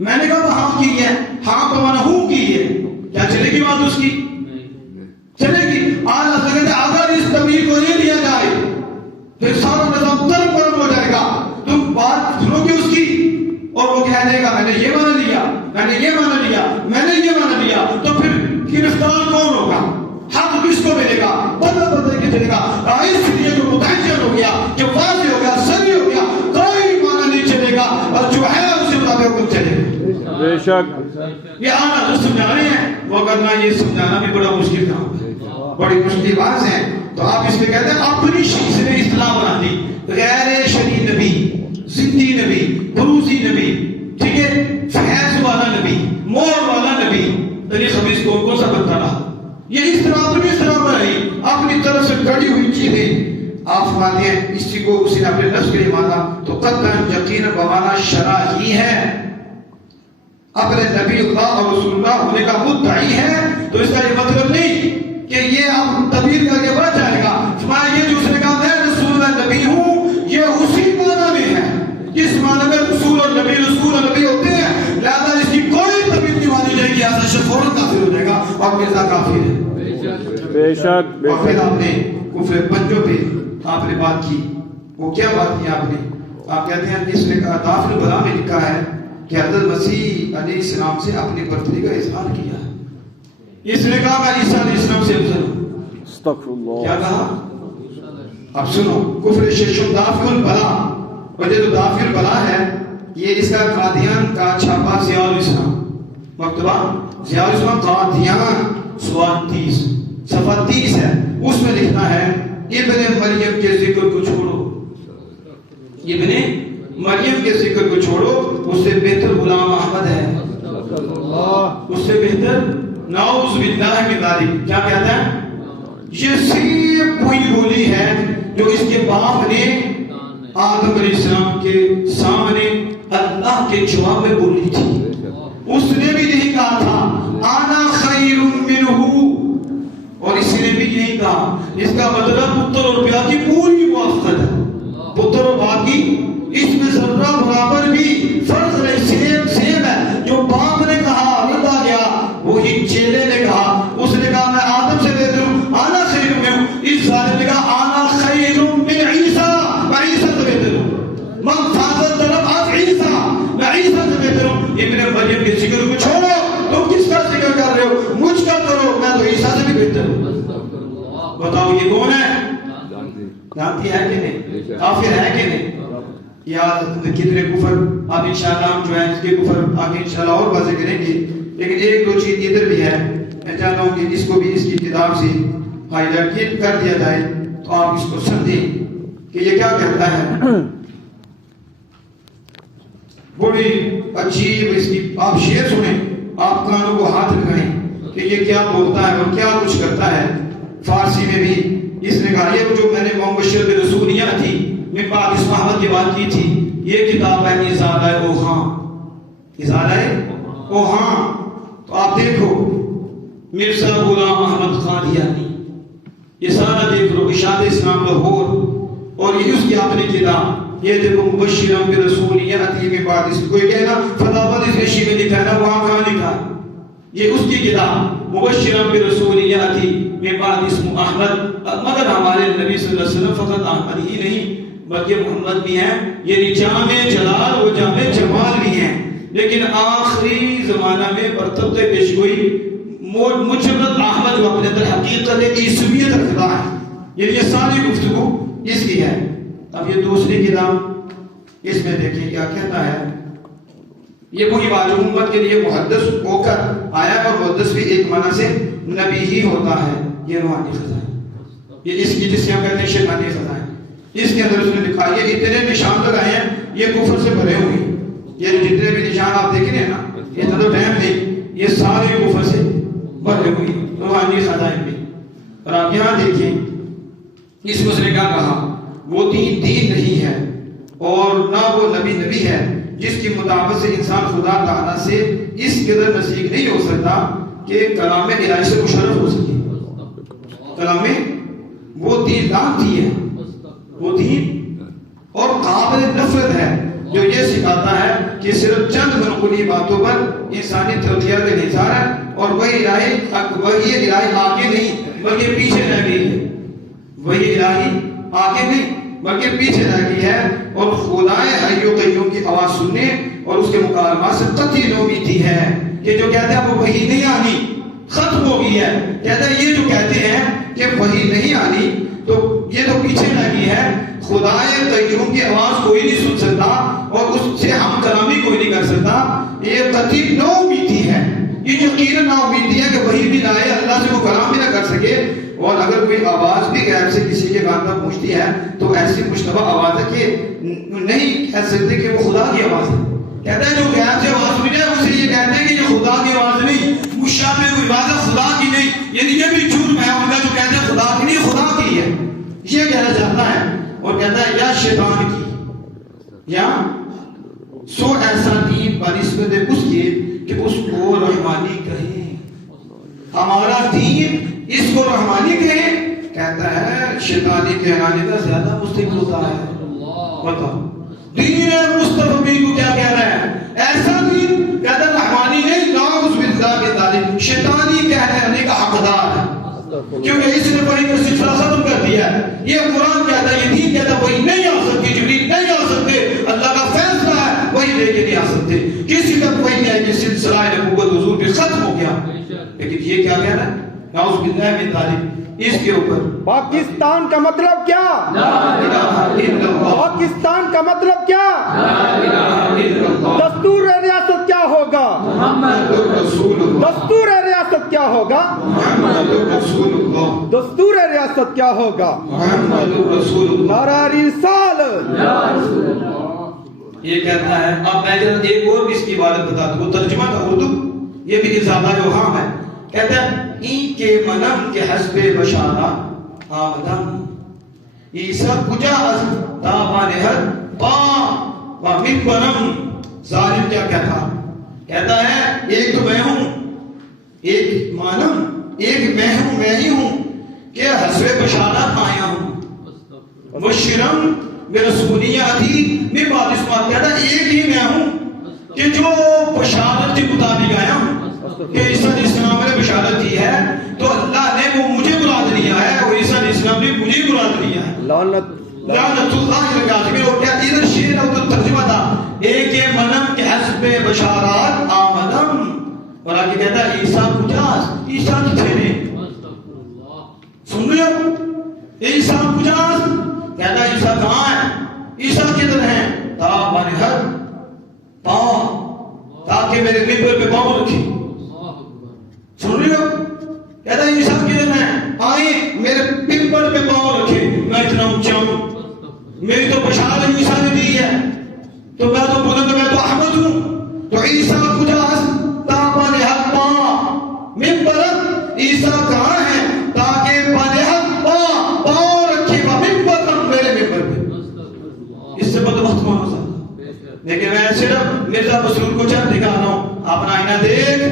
میں نے کہا ہاں کی ہے, ہاں تو مانا ہوں کی ہے. کیا چلے گی بات اس کی؟ چلے گی. اگر اس تبلیغ کو نہیں دیا جائے پھر سارا نظام ترک برم ہو جائے گا. تم بات سنو گے اس کی اور وہ کہہ دے گا میں نے یہ مانا لیا, میں نے یہ مانا لیا, میں نے یہ مانا لیا. تو پھر گرفتار کون ہوگا؟ حق کس کو ملے گا؟ بدل کے چلے گا. اس لیے جو متعین ہو گیا, جو واضح ہو گیا, صحیح ہو گیا, کوئی معنی نہیں چلے گا, اور جو ہے اسی مطابق حکم چلے گا. بے شک. یہ آنا جو سمجھا رہے ہیں وہ کرنا, یہ سمجھانا بھی بڑا مشکل کام ہے, بڑی مشکل بات ہے. تو آپ اس پہ کہتے ہیں اپنی شخص نے اصطلاح بنا دی, غیر شرعی نبی, زندی نبی, بروزی نبی, ٹھیک ہے, فیض والا نبی, مور والا نبی. طریق خبیث کون سا بنتا رہا. یہ اس طرح بنائی اپنی طرف سے کڑی ہوئی چیزیں. آپ فرماتے ہیں اسی کو اسی نے اپنے لفظ کے لیے مانا تو قطعاً یقیناً بمانا شرع ہی ہے, اپنے نبی اللہ اور رسول اللہ ہونے کا مدعی ہے. تو اس کا یہ مطلب نہیں کہ یہ اب تبدیل کر کے بڑھ جائے گا. فرمایا یہ جو اس نے کہا میں رسول اللہ نبی ہوں, یہ اسی معنی میں ہے جس معنی میں رسول اور نبی ہوتے ہیں. لہذا اس کی کوئی تبدیل نہیں مانی جائے گی, ایسا شخص فوراً کافر ہو جائے گا اور مرزا کافر ہے. بے شک. اور پھر آپ نے کفر پنجوں پہ آپ نے بات کی. وہ کیا بات کی آپ نے؟ آپ کہتے ہیں اس نے کہا داخل بلا میں لکھا ہے کہ حضرت مسیح علیہ السلام سے اپنی برتری کا اظہار کیا. اس نے کہا میں عیسیٰ علیہ السلام سے افضل ہوں. استغفر کیا اللہ. کہا؟ اب سنو، کفر شیشم دافع البلا، اور یہ جو دافع البلا ہے یہ اس کا قادیان کا چھاپا ضیاء الاسلام، مکتبہ ضیاء الاسلام قادیان 130 صفحہ 30 ہے. اس میں لکھنا ہے ابن مریم کے ذکر کو چھوڑو، ابن مریم کے ذکر کو چھوڑو، اس سے بہتر غلام احمد ہے، اس سے بہتر نعوذ باللہ من ذالک. کیا کہتا ہے؟ یہ صرف وہی بولی ہے جو اس کے باپ نے آدم علیہ السلام کے سامنے اللہ کے جواب میں بولی تھی. اس نے بھی یہی کہا تھا انا خیر منہ، اور اس نے بھی یہی کہا. اس کا مطلب پتر اور پتا کی پوری موافقت ہے. پتر اور باپ کی اس میں ذرہ برابر بھی فرض نہیں، سیم ہے. جو باپ نے کہا ردا گیا، وہی چیلے نے کہا. اس نے کہا میں آدم سے بہتر ہوں، انا خیر منہ. اس ظالم نے کہا انا خیر من عیسیٰ، میں عیسیٰ سے بہتر ہوں. من فاضل طرف از عیسیٰ، میں عیسیٰ سے بہتر ہوں. ابن مریم کے ذکر کو چھوڑو، تم کس کا ذکر کر رہے ہو؟ مجھ کا کرو، میں تو عیسیٰ سے بھی بہتر ہوں. بتاؤ یہ کون ہے؟ جانتی ہے کہ نہیں؟ کافر ہے کہ نہیں؟ یاد کتنے کفر اب انشاءاللہ ہم جو ہے اس کے کفر آگے انشاءاللہ اور باتیں کریں گے. لیکن ایک دو چیز ادھر بھی ہے، میں چاہتا ہوں کہ اس کو بھی اس کی کتاب سے ہائی لائٹ کر دیا جائے تو آپ اس کو سمجھیں کہ یہ کیا کہتا ہے. بڑی عجیب اس کی آپ شعر سنیں، آپ کانوں کو ہاتھ لگائیں کہ یہ کیا بولتا ہے اور کیا کچھ کرتا ہے. فارسی میں بھی اس نے کہا، یہ جو میں نے مبشر برسولیہ تھی میں بعد اس محمد کی بات کی تھی، یہ کتاب ہے ازالہ اوہام، ازالہ اوہام. تو آپ دیکھو مرزا غلام احمد قادیانی، یہ سارا دیکھ لو، اشاعت اسلام لاہور، اور یہ اس کی اپنی کتاب. یہ دیکھو مبشرا برسولیہ میں بعد اس کوئی کہنا فتاوی فیشی میں لکھا ہے نا، وہاں کہاں لکھا ہے؟ یہ اس کی کتاب مبشرا برسولیہ میں بعد اسم احمد. مگر ہمارے نبی صلی اللہ علیہ وسلم فقط احمد ہی نہیں بلکہ محمد بھی ہیں، یہ جامع جلال و جامع جمال بھی ہیں. لیکن آخری زمانہ میں برتبت پیشگوئی مجرد احمد جو اپنے اندر حقیقت عیسویت رکھتا ہے، یہ ساری گفتگو اس کی ہے. اب یہ دوسری کتاب اس میں دیکھیں کیا کہتا ہے. یہ وہی بات جو امت کے لیے محدث ہو کر آیا، اور محدث بھی ایک معنی سے نبی ہی ہوتا ہے. یہ روحانی خزائن، یہ اس کی جسے ہم کہتے ہیں شیطانی خزائن، اس کے اندر اس نے لکھا یہ اتنے نشان لگائے ہیں، یہ کفر سے بھرے ہوئے ہیں. یہ جتنے بھی نشان آپ دیکھ رہے ہیں نا، یہ تو ٹائم نہیں، یہ سارے کفر سے بھرے ہوئے روحانی خزائن میں. اور آپ یہاں دیکھیں اس مسئلے کا کہا وہ دین نہیں ہے، اور نہ وہ نبی ہے جس کی مطابق سے انسان خدا تعالیٰ سے اس قدر نزدیک نہیں ہو سکتا کہ کلام الہی سے مشرف ہو سکے. کلام وہ دین لانتی ہے، وہ دین اور قابل نفرت ہے جو یہ سکھاتا ہے کہ صرف چند منقولی باتوں پر انسانی ترقیات کا نظار ہے، اور وہی الہی آگے نہیں بلکہ پیچھے رہ گئی ہے. وہی الہی آگے نہیں بلکہ پیچھے رہ گئی ہے، اور خدائے حی و قیوم کی آواز سننے اور اس کے مکالمات سے قطعی نومیدی ہے کہ جو کہتے ہیں وہ وہی نہیں آنی، ختم ہو گئی ہے. کہتا ہے یہ جو کہتے ہیں کہ وہی نہیں آنی تو یہ تو پیچھے رہ گئی ہے. خدائے قیوم کی آواز کوئی نہیں سن سکتا اور اس سے ہم کلامی کوئی نہیں کر سکتا. یہ قطعی نومیدی ہے، یہ یقیناً نومیدی ہے کہ وہی بھی لائے اللہ سے وہ کلام بھی نہ کر سکے. اور اگر کوئی آواز بھی غیب سے کسی کے کان تک پہنچتی ہے تو ایسی مشتبہ آواز ہے کہ نہیں کہہ سکتے کہ وہ خدا کی آواز ہے. کہتا ہے جو غیب سے آواز سنی ہے اسے یہ کہتے ہیں کہ یہ خدا کی آواز نہیں، مشابہ کوئی بات ہے خدا کی نہیں. یعنی یہ بھی جھوٹ ہے ان کا جو کہتے ہیں خدا کی نہیں، خدا کی ہے، یہ کہنا چاہتا ہے. اور کہتا ہے یا شیطان کی یا سو ایسا دین بنسبت اس کے کہ اس کو رحمانی کہیں، ہمارا دین اس کو رحمانی کہیں. کہتا ہے شیطانی کہلانے کا زیادہ مستحق ہوتا ہے. بتاؤ دین مصطفی کو کیا کہہ رہا ہے؟ ایسا دین کہتا ہے رحمانی نہیں، نعوذ باللہ من ذالک، شیطانی کہلانے کا حقدار ہے. کیونکہ اس نے پڑھی کر سلسلہ ختم کر دیا ہے. یہ قرآن کہتا ہے، یہ دین کہتا ہے وہی نہیں آ سکتی، جبریل نہیں آ سکتے، اللہ کا فیصلہ ہے وہی لے کے نہیں آ سکتے. کسی تک وہی ہے کہ سلسلہ نبوت حضور پہ ختم ہو گیا. لیکن یہ کیا کیا کہہ رہا ہے؟ نعوذ باللہ من ذالک. اس کے اوپر پاکستان کا مطلب کیا؟ لا الہ الا اللہ. پاکستان کا مطلب کیا؟ لا الہ الا اللہ. دستور ریاست کیا ہوگا؟ محمد رسول اللہ. دستور ریاست کیا ہوگا؟ محمد رسول اللہ. دستور ریاست کیا ہوگا؟ محمد رسول اللہ. نعرہ رسالت. یہ کہتا ہے. اب میں ایک اور بھی اس کی عبارت بتا دوں. وہ ترجمہ تھا اردو, یہ بھی ارزادہ جو ہاں ہے. کہتا ہے این کے منم کے حسب بشارہ آمدم عیسیٰ کجا از تابانہر پا و منبرم. ظالم کیا کہتا ہے ایک تو میں ہوں, ایک مانم, ایک میں ہوں, میں ہی ہوں کہ حسب بشارہ آیا ہوں. مشرم برسولیاتی میں بعد اس بات کہتا ہے ایک ہی میں ہوں کہ جو بشارت کے مطابق آیا ہوں کہ عیسیٰ علیہ السلام نے بشارت دی ہے تو اللہ نے وہ مجھے مراد لیا ہے اور عیسیٰ علیہ السلام نے مجھے مراد لیا ہے. لعنت اللہ الکاذبین. اور کیا ادھر شعر اور ترجمہ تھا ایک منم کے حسب بشارات آمدم. اور آگے کہتا ہے عیسیٰ کجاس, عیسیٰ کتنے نے سن رہے ہو, عیسیٰ کجاس کہتا ہے عیسیٰ کہاں ہے, عیسیٰ کدھر ہیں, تابانہر پاؤں, تاکہ میرے ممبر پہ پاؤں رکھی. سن رہے ہو, کہتا ہے عیسیٰ کدھر ہیں, آئیں میرے ممبر پہ پاؤں رکھے, میں اتنا اونچا ہوں, میری تو بشارت عیسیٰ نے دی ہے تو میں تو بولوں تو میں تو احمد ہوں. تو عیسیٰ کجاس تابانہر پاؤں ممبر, عیسیٰ کہاں ہیں تاکہ بانہر پاؤں رکھے ممبر میرے ممبر پہ. اس سے بدبخت کون ہو سکتا؟ لیکن میں صرف مرزا مسرور کو چند دکھا رہا ہوں. اپنا آئینہ دیکھ,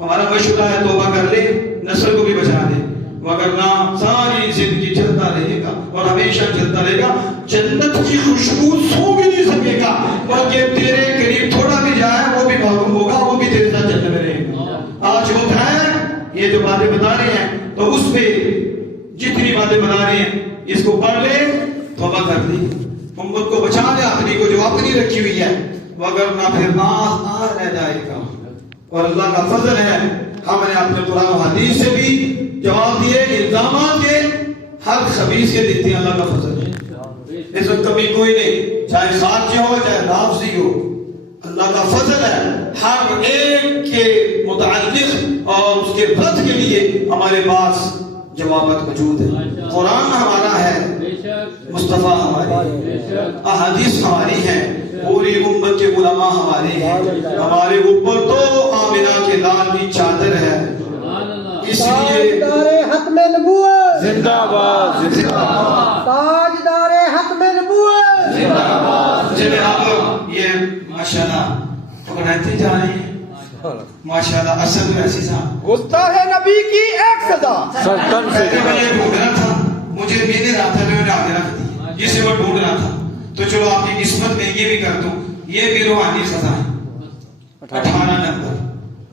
ہمارا مشورہ ہے توبہ کر لے, نسل کو بھی بچا دے, وگرنہ ساری زندگی چلتا رہے گا اور ہمیشہ چلتا رہے گا. جنت کی خوشبو سو بھی نہیں سکے گا, بلکہ تیرے قریب تھوڑا بھی جائے وہ بھی معلوم ہوگا, وہ بھی تیرے ساتھ جنت میں رہے گا. آج وقت ہے یہ جو باتیں بتا رہے ہیں تو اس پہ جتنی باتیں بتا رہے ہیں اس کو پڑھ لے, توبہ کر لی, امت کو بچا لے اپنی کو جو اپنی رکھی ہوئی ہے, وگرنہ پھر ناز رہ جائے گا. اور اللہ کا فضل ہے ہم نے اپنے قرآن و حدیث سے بھی جواب دیے, الزامات کے ہر خبیث کے دیتے ہیں. اللہ کا فضل ہے, اس وقت کبھی کوئی نہیں, چاہے خارجی ہو چاہے لافظی ہو, اللہ کا فضل ہے ہر ایک کے متعلق اور اس کے رد کے لیے ہمارے پاس جوابات موجود ہیں. قرآن ہمارا ہے, مصطفیٰ ہماری, احادیث ہماری ہیں, پوری امت کے علماء ہمارے ہیں. ہمارے اوپر تو آمنہ کے لال کی چادر ہے. اس لیے تاجدار ختم نبوت زندہ باد, زندہ باد, تاجدار ختم نبوت زندہ باد. چلے آپ یہ ماشاءاللہ پکڑاتے جا رہے ہیں, ماشاءاللہ. اسد ویسی صاحب گستاخ نبی کی ایک سزا. سرکن سے پہلے میں یہ ڈھونڈ رہا تھا, مجھے مل رہا تھا, میں نے آگے رکھ دی, جسے میں ڈھونڈ رہا تھا. تو چلو آپ کی قسمت میں یہ بھی کر دوں, یہ بھی روحانی سزا ہے. 18 نمبر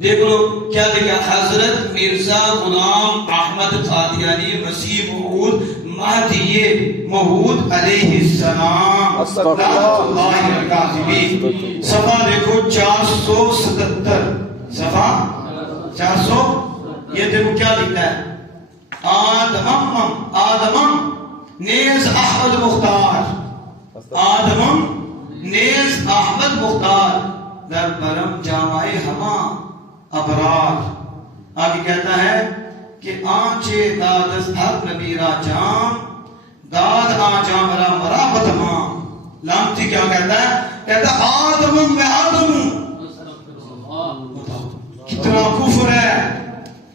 دیکھ لو کیا لکھا, حضرت مرزا غلام احمد قادیانی مسیح موعود مہدی موعود علیہ السلام رحمۃ اللہ الکاذبین. صفحہ دیکھو 477, صفحہ 400. یہ دیکھو کیا لکھتا ہے, آدمم نیز احمد مختار, آدمم نیز احمد مختار در برم جامع ہما ابرار. آگے کہتا ہے کہ آنچے داد از حق نبی را جام داد آجام را مرابط ماں. لامتی کیا کہتا ہے, کہتا ہے آدمم میں آدم ہوں. کتنا کفر ہے,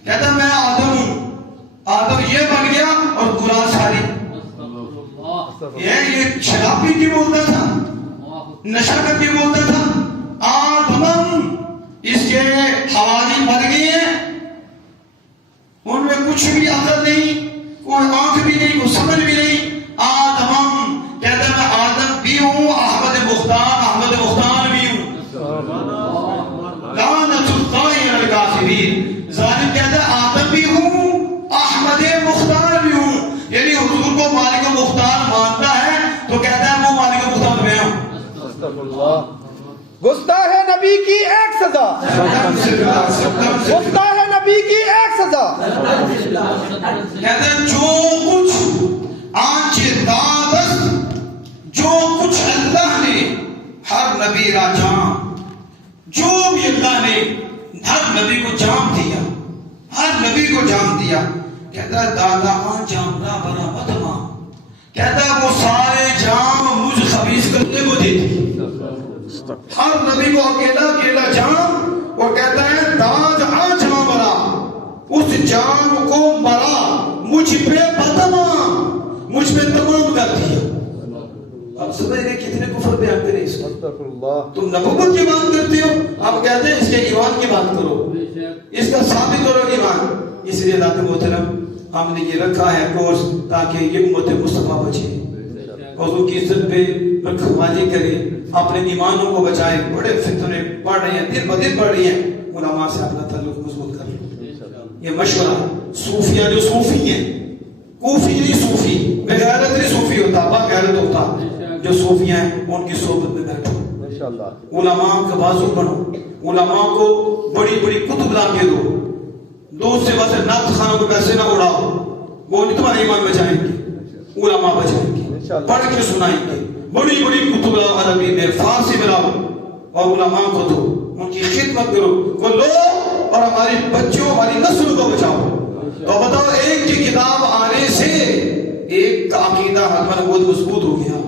کہتا ہے میں آدم ہوں. آدم یہ بن گیا اور قرآن ساری یہ شراب پی کے بولتا تھا, نشہ کر کے بولتا تھا. آدمم اس کے حوالی بن گئی ہیں, ان میں کچھ بھی عقل نہیں, کوئی آنکھ بھی نہیں, کوئی سمجھ بھی نہیں. آدمم کہتا ہے میں آدم بھی ہوں, احمد مختار بھی ہوں. لعنت اللہ علی الکاذبین. ظالم کہتا ہے آدم بھی ہوں, احمد مختار بھی ہوں. یعنی حضور کو مالک مختار مانتا ہے تو کہتا ہے وہ مالک مختار میں ہوں. گستاخ نبی کی ایک سزا. گستاخ نبی نبی کی ایک سزا. کہتے ہیں جو کچھ آنچ دادست جو کچھ اللہ نے ہر نبی را جام جو بھی اللہ نے ہر نبی کو جام دیا ہر نبی کو جام دیا کہتا ہے دادا آن جام را برا بدما کہتا ہے وہ سارے جام مجھ خبیث کرنے کو دیتی ہر نبی کو اکیلا اکیلا جام اور کہتا ہے داد آن جام را اس جام کو مرا مجھ پہ بدما مجھ پہ تمام کر دیا. اب سمجھ رہے کتنے کفر بیان کریں اس کو. تم نبوت کی بات کرتے ہو آپ کہتے ہیں اس کے ایمان کی بات کرو اس کا ثابت کرو ایمان. اس لیے ذات محترم ہم نے یہ رکھا ہے کورس تاکہ یہ امت مصطفیٰ بچے حضور کی عزت پہ رکھوالی کرے اپنے ایمانوں کو بچائے. بڑے فتنے پڑھ رہے ہیں دن بدن پڑھ رہی ہیں علماء سے اپنا تعلق مضبوط کر لو. یہ مشورہ صوفیہ جو صوفی ہیں کوفی نہیں صوفی بغیرت نہیں صوفی ہوتا باغیرت ہوتا جو صوفیاں ہیں ان کی صحبت میں بیٹھو علماء کا بازو بنو علماء کو بڑی بڑی کتب لا کے دو دو سے بس نعت خانوں کو پیسے نہ اڑاؤ وہ نہیں تمہارے ایمان بچائیں گے علماء بچائیں گے پڑھ کے سنائیں گے. بڑی بڑی کتب لاؤ عربی میں فارسی میں لاؤ اور علماء کو دو ان کی خدمت کرو وہ لو اور ہماری بچوں ہماری نسل کو بچاؤ. تو بتاؤ ایک کی کتاب آنے سے ایک کا عقیدہ حتماً بہت مضبوط ہو گیا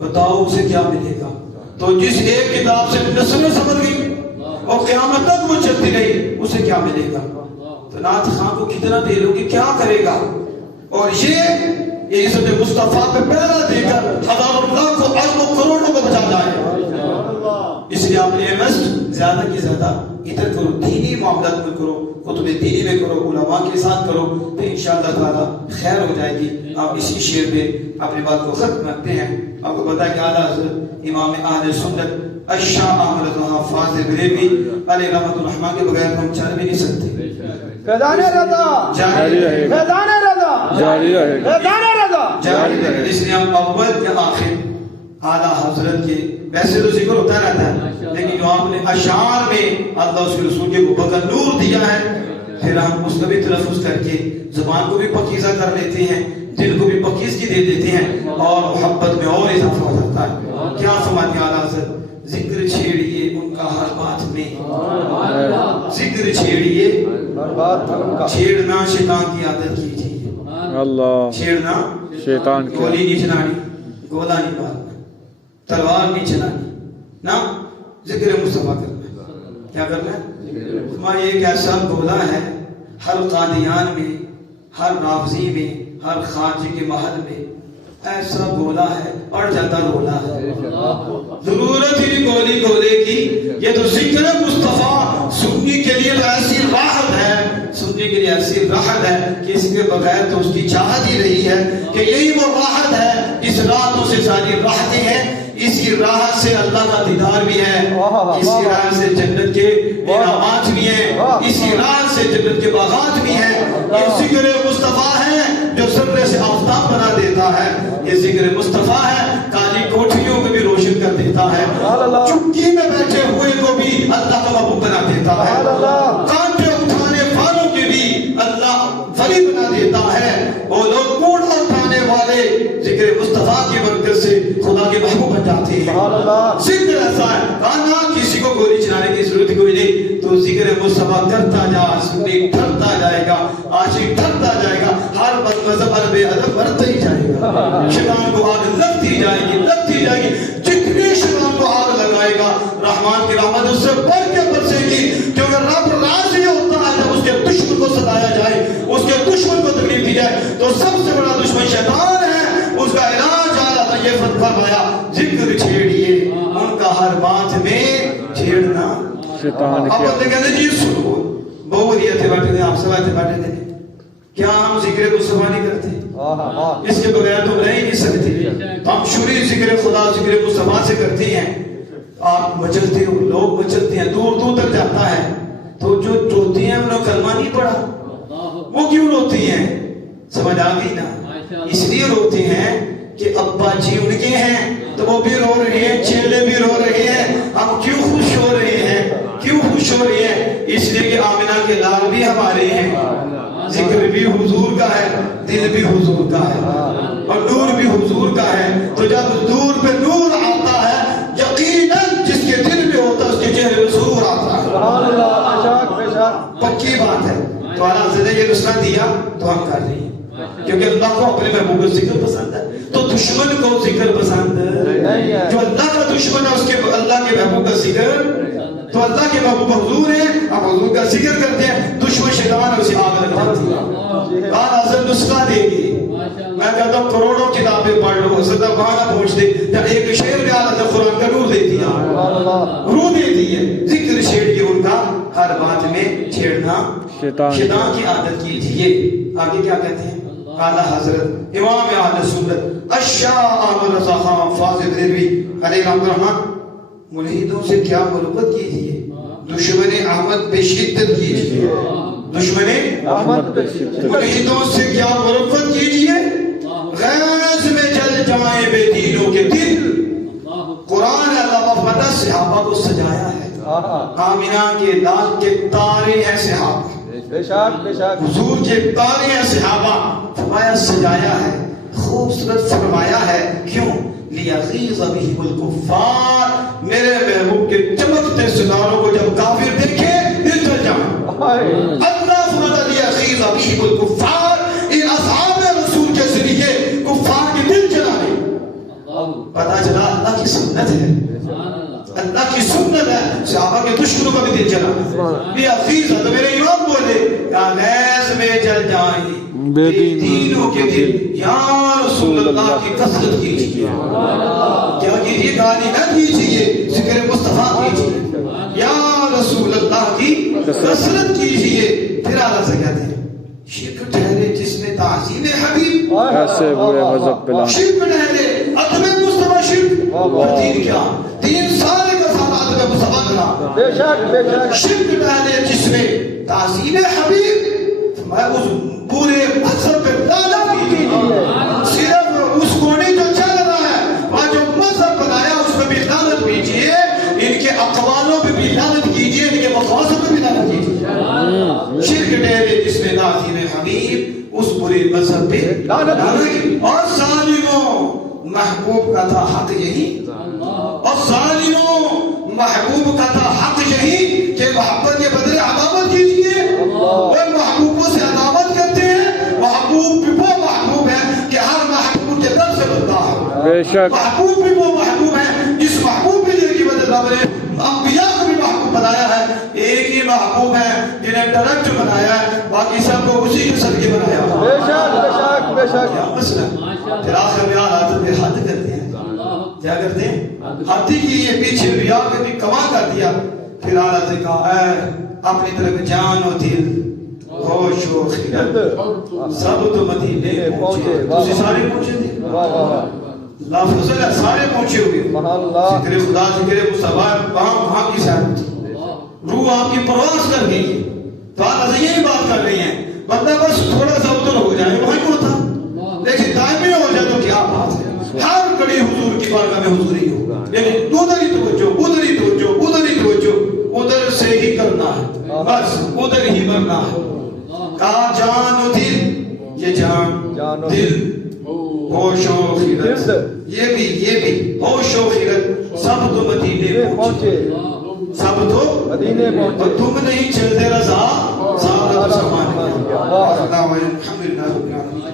بتاؤ اسے کیا ملے گا. تو جس ایک کتاب سے نسلیں سمجھ گئی اور قیامت تک وہ چلتی گئی اسے کیا ملے گا. تو نعت خان کو کتنا دے لو کہ کیا کرے گا اور یہ عزت مصطفیٰ پہ پہلا دے کر ہزاروں لاکھوں اربوں کروڑوں کو بچا جائے. اس لیے آپ نے انویسٹ زیادہ کی زیادہ ادھر کرو دینی معاملات میں کرو کتب دینی میں کرو علماء کے ساتھ کرو تو انشاءاللہ تعالی خیر ہو جائے گی. آپ اسی شعر میں اپنی بات کو ختم کرتے ہیں. آپ کو پتا ہے کہ اعلیٰ حضرت امام اہل سنت الشاہ احمد حافظ بریلوی علیہ رحمۃ الرحمٰن کے بغیر ہم چل بھی نہیں سکتے. فیضان رضا جاری رہے گا فیضان رضا جاری رہے گا فیضان رضا جاری رہے. اس لیے ہم اول یا آخر اعلیٰ حضرت کے ویسے تو ذکر ہوتا رہتا ہے لیکن جو آپ نے اشعار میں اللہ اس کے رسول کے اوپر نور دیا ہے پھر ہم اس کا بھی تلفظ کر کے زبان کو بھی پکیزہ کر لیتے ہیں دل کو بھی پکیزگی دے دیتے ہیں اور محبت میں اور اضافہ ہو جاتا ہے. کیا فرماتے ہیں اعلیٰ حضرت ذکر چھیڑیے ان کا ہر بات میں ذکر چھیڑیے چھیڑنا شیطان کی عادت کیجیے. اللہ چھیڑنا شیطان کی گولی نہیں چلانی گولا نہیں مارنا تلوار نہیں چلانی نا ذکر مصطفیٰ کرنا. کیا کرنا ہے ہمارا ایک ایسا گولا ہے ہر قادیان میں ہر رافضی میں ہر خارجی کے محل میں ایسا گولا ہے پڑ جاتا رولا ہے. ضرورت ہی نہیں گولی گولے کی یہ تو ذکر مصطفیٰ سننے کے لیے تو ایسی راحت ہے سننے کے لیے ایسی راحت ہے کہ اس کے بغیر تو اس کی چاہت ہی رہی ہے کہ یہی وہ راحت ہے جس راتوں سے ساری راحتیں ہیں. اسی راحت سے اللہ کا دیدار بھی ہے اسی راحت سے جنت کے انعامات بھی ہیں اسی راحت سے جنت کے باغات بھی ہیں. یہ ذکر مصطفیٰ ہے جو ذرے سے آفتاب بنا دیتا ہے. یہ ذکر مصطفیٰ ہے کالی کوٹھیوں کو بھی روشن کر دیتا ہے چپکی میں بیٹھے ہوئے کو بھی اللہ کا محبوب بنا دیتا ہے کانٹے اٹھانے والوں کے بھی اللہ ولی بنا دیتا ہے. وہ لوگ کوڑا اٹھانے والے ذکر مصطفیٰ کی برکت سے خدا کے محبوب بن جاتے ہیں. ذکر ایسا ہے کہنا کسی کو گولی چلانے کی ضرورت کوئی نہیں تو ذکر مصطفیٰ کرتا جا سنی ٹھرتا جائے گا عاشق ٹھرتا جائے گا ہر بد مذہب ہر بے ادب بڑھتا ہی جائے گا. شیطان کو آگ لگتی جائے گی جتنی شیطان کو آگ لگائے گا رحمان کی رحمت اس سے بڑھ کے برسے گی کیونکہ رب راضی ہوتا ہے جب اس کے دشمن کو ستایا جائے اس کے دشمن کو تکلیف دی جائے. تو سب سے بڑا دشمن شیطان ہے اس کا علاج اعلیٰ یہ فرمایا ذکر چھیڑیے ان کا ہر بات میں چھیڑنا شیطان اب بندے کہتے ہیں جی سنو بہت ہی بیٹھے تھے آپ سب ایسے بیٹھے تھے کیا ہم ذکر مصطفیٰ نہیں کرتے اس کے بغیر تو رہ ہی نہیں سکتے. ہم شروع ذکر خدا ذکر مصطفیٰ سے کرتے ہیں. آپ مچلتے ہو لوگ مچلتے ہیں دور دور تک جاتا ہے تو جو روتی ہیں انہوں نے کلمہ نہیں پڑھا وہ کیوں روتی ہیں سمجھ آ گئی نا. اس لیے روتے ہیں کہ ابا جی ان کے ہیں تو وہ بھی رو رہے ہیں چیلے بھی رو رہے ہیں. ہم کیوں خوش ہو رہے ہیں اس لیے کہ آمنہ کے لال بھی ہمارے ہیں، ذکر بھی حضور کا ہے، دل بھی حضور کا ہے اور نور بھی حضور کا ہے. تو جب نور پہ نور آتا ہے یقیناً جس کے دل میں ہوتا ہے اس کے چہرے پہ سرور آتا ہے. سبحان اللہ. بے شک بے شک. پکی بات ہے. تو اعلیٰ حضرت نے یہ نسخہ دیا تو ہم کر رہے ہیں کیونکہ اللہ کو اپنے محبوب کا ذکر پسند ہے. تو دشمن کو ذکر پسند نہیں ہے. جو اللہ کا دشمن ہے اس کے اللہ کے محبوب کا ذکر. تو اللہ کے محبوب حضور ہیں، ہم حضور کا ذکر کرتے ہیں. دشمن شیطان ہے اسے آگ لگ جاتی ہے. اعلیٰ حضرت نسخہ دے گی. میں کہتا ہوں کروڑوں کتابیں پڑھ لو حضرت وہاں نہ پہنچ دے. یا ایک شعر میں اعلیٰ حضرت قرآن کا نور دے دیا، روح دے دی ہے. ذکر چھیڑیے ان کا، ہر بات میں چھیڑنا شیطان کی عادت کیجیے. آگے کیا کہتے ہیں اعلیٰ حضرت امام اہل سنت الشاہ احمد رضا خان فاضل بریلوی علیہ الرحمن. ملحدوں سے کیا محبت کیجیے، دشمن احمد پہ شدت کیجیے. دشمن احمد پہ شدت. ملحدوں سے کیا محبت کیجیے، غیظ میں جل جائیں بے دینوں کے دل. قرآن اللہ وفدہ صحابہ کو سجایا ہے. آمینہ کے لال کے تارے ہیں صحابہ، بے شک بے شک. حضور کے تارے ہیں صحابہ. فرمایا سجایا ہے، خوبصورت فرمایا ہے. کیوں؟ لیغیظ بہم الکفار. میرے محبوب کے چمکتے ستاروں کو جب کافر دیکھے دل جل جائے. اللہ فرماتا لیغیظ بہم الکفار. ان اصحاب رسول کے ذریعے کفار کے دل جلانے. پتا چلا اللہ کی سنت ہے، اللہ کی سنت ہے. صحابہ کے دشمنوں کا بھی دل جلا. یہ عزیز ہے تو میرے امام بولے غیظ میں جل جائیں بے دینوں کے دل. یا رسول اللہ کی کثرت کیجیے. کیا کیجیے؟ گالی نہ دیجیے، ذکر مصطفیٰ کیجیے. یا رسول اللہ کی کثرت کیجیے. پھر اعلیٰ سے کہتے ہیں شرک ٹھہرے جس میں تعظیم حبیب، ایسے برے مذہب پہ لعنت. شرک ٹھہرے عدم مصطفیٰ شرک. اور دین کیا؟ دین سارے کا سارا عدم مصطفیٰ کرنا. بے شک بے شک. شرک ٹھہرے جس میں تعظیم حبیب. میں اس پورے مذہب پہ لعنت کیجیے. صرف اس کونے جو چل رہا ہے اور جو مذہب بنایا اس میں بھی لعنت کیجیے. ان کے اقوالوں پہ بھی لعنت کیجیے، ان کے مقاصد پہ بھی لعنت کیجیے. شرک ٹھہرے جس میں تعظیم حبیب، اس پورے مذہب پہ لعنت. اور ظالموں محبوب کا تھا حق یہی، اور ظالموں محبوب کا تھا حق یہی کہ محبت کے بدلے عداوت کیجیے. وہ محبوبوں سے عداوت کرتے ہیں. محبوب بھی وہ محبوب ہے کہ ہر محبوب کے در سے بنتا ہے. بے شک. محبوب بھی وہ محبوب ہے جس محبوب کے دل کی وجہ رب نے انبیاء کو بھی محبوب بنایا ہے. ایک ہی محبوب ہے جنہیں ڈائریکٹ بنایا ہے، باقی سب کو اسی کے صدقے بنایا. بے شک بے شک بے شک. کیا مسئلہ؟ پھر آخر میں حالات میں حد کرتے ہیں. کیا کرتے ہیں؟ حد کی یہ پیچھے ریا کے بھی کما کر دیا. پھر حالات نے کہا اے اپنی طرف جان و دل ہوش و خیرت سب تو مدینے پہنچے. تسی سارے پہنچے تھے. اللہ فضل ہے، سارے پہنچے ہوئے. ذکر خدا ذکر مصطفیٰ وہاں کی ساتھ روح آپ کی پرواز کر گئی. تو آپ یہی بات کر رہی ہیں بندہ بس تھوڑا سا ادھر ہو جائے وہیں کو تھا، لیکن دائمی ہو جائے تو کیا بات ہے. ہر کڑی حضور کی بارگاہ میں حضور ہی ہوگا. یعنی ادھر ہی توجہ، ادھر ہی توجہ، ادھر ہی توجہ، ادھر سے ہی کرنا ہے، بس ادھر ہی مرنا ہے. کہا جان و دل، یہ جان دل ہوش و خیرت، یہ بھی ہوش و خیرت سب تو مدینے پہنچے. سب تو مدینے پہنچے. تم نہیں چلتے رضا سارا زمانہ. الحمدللہ.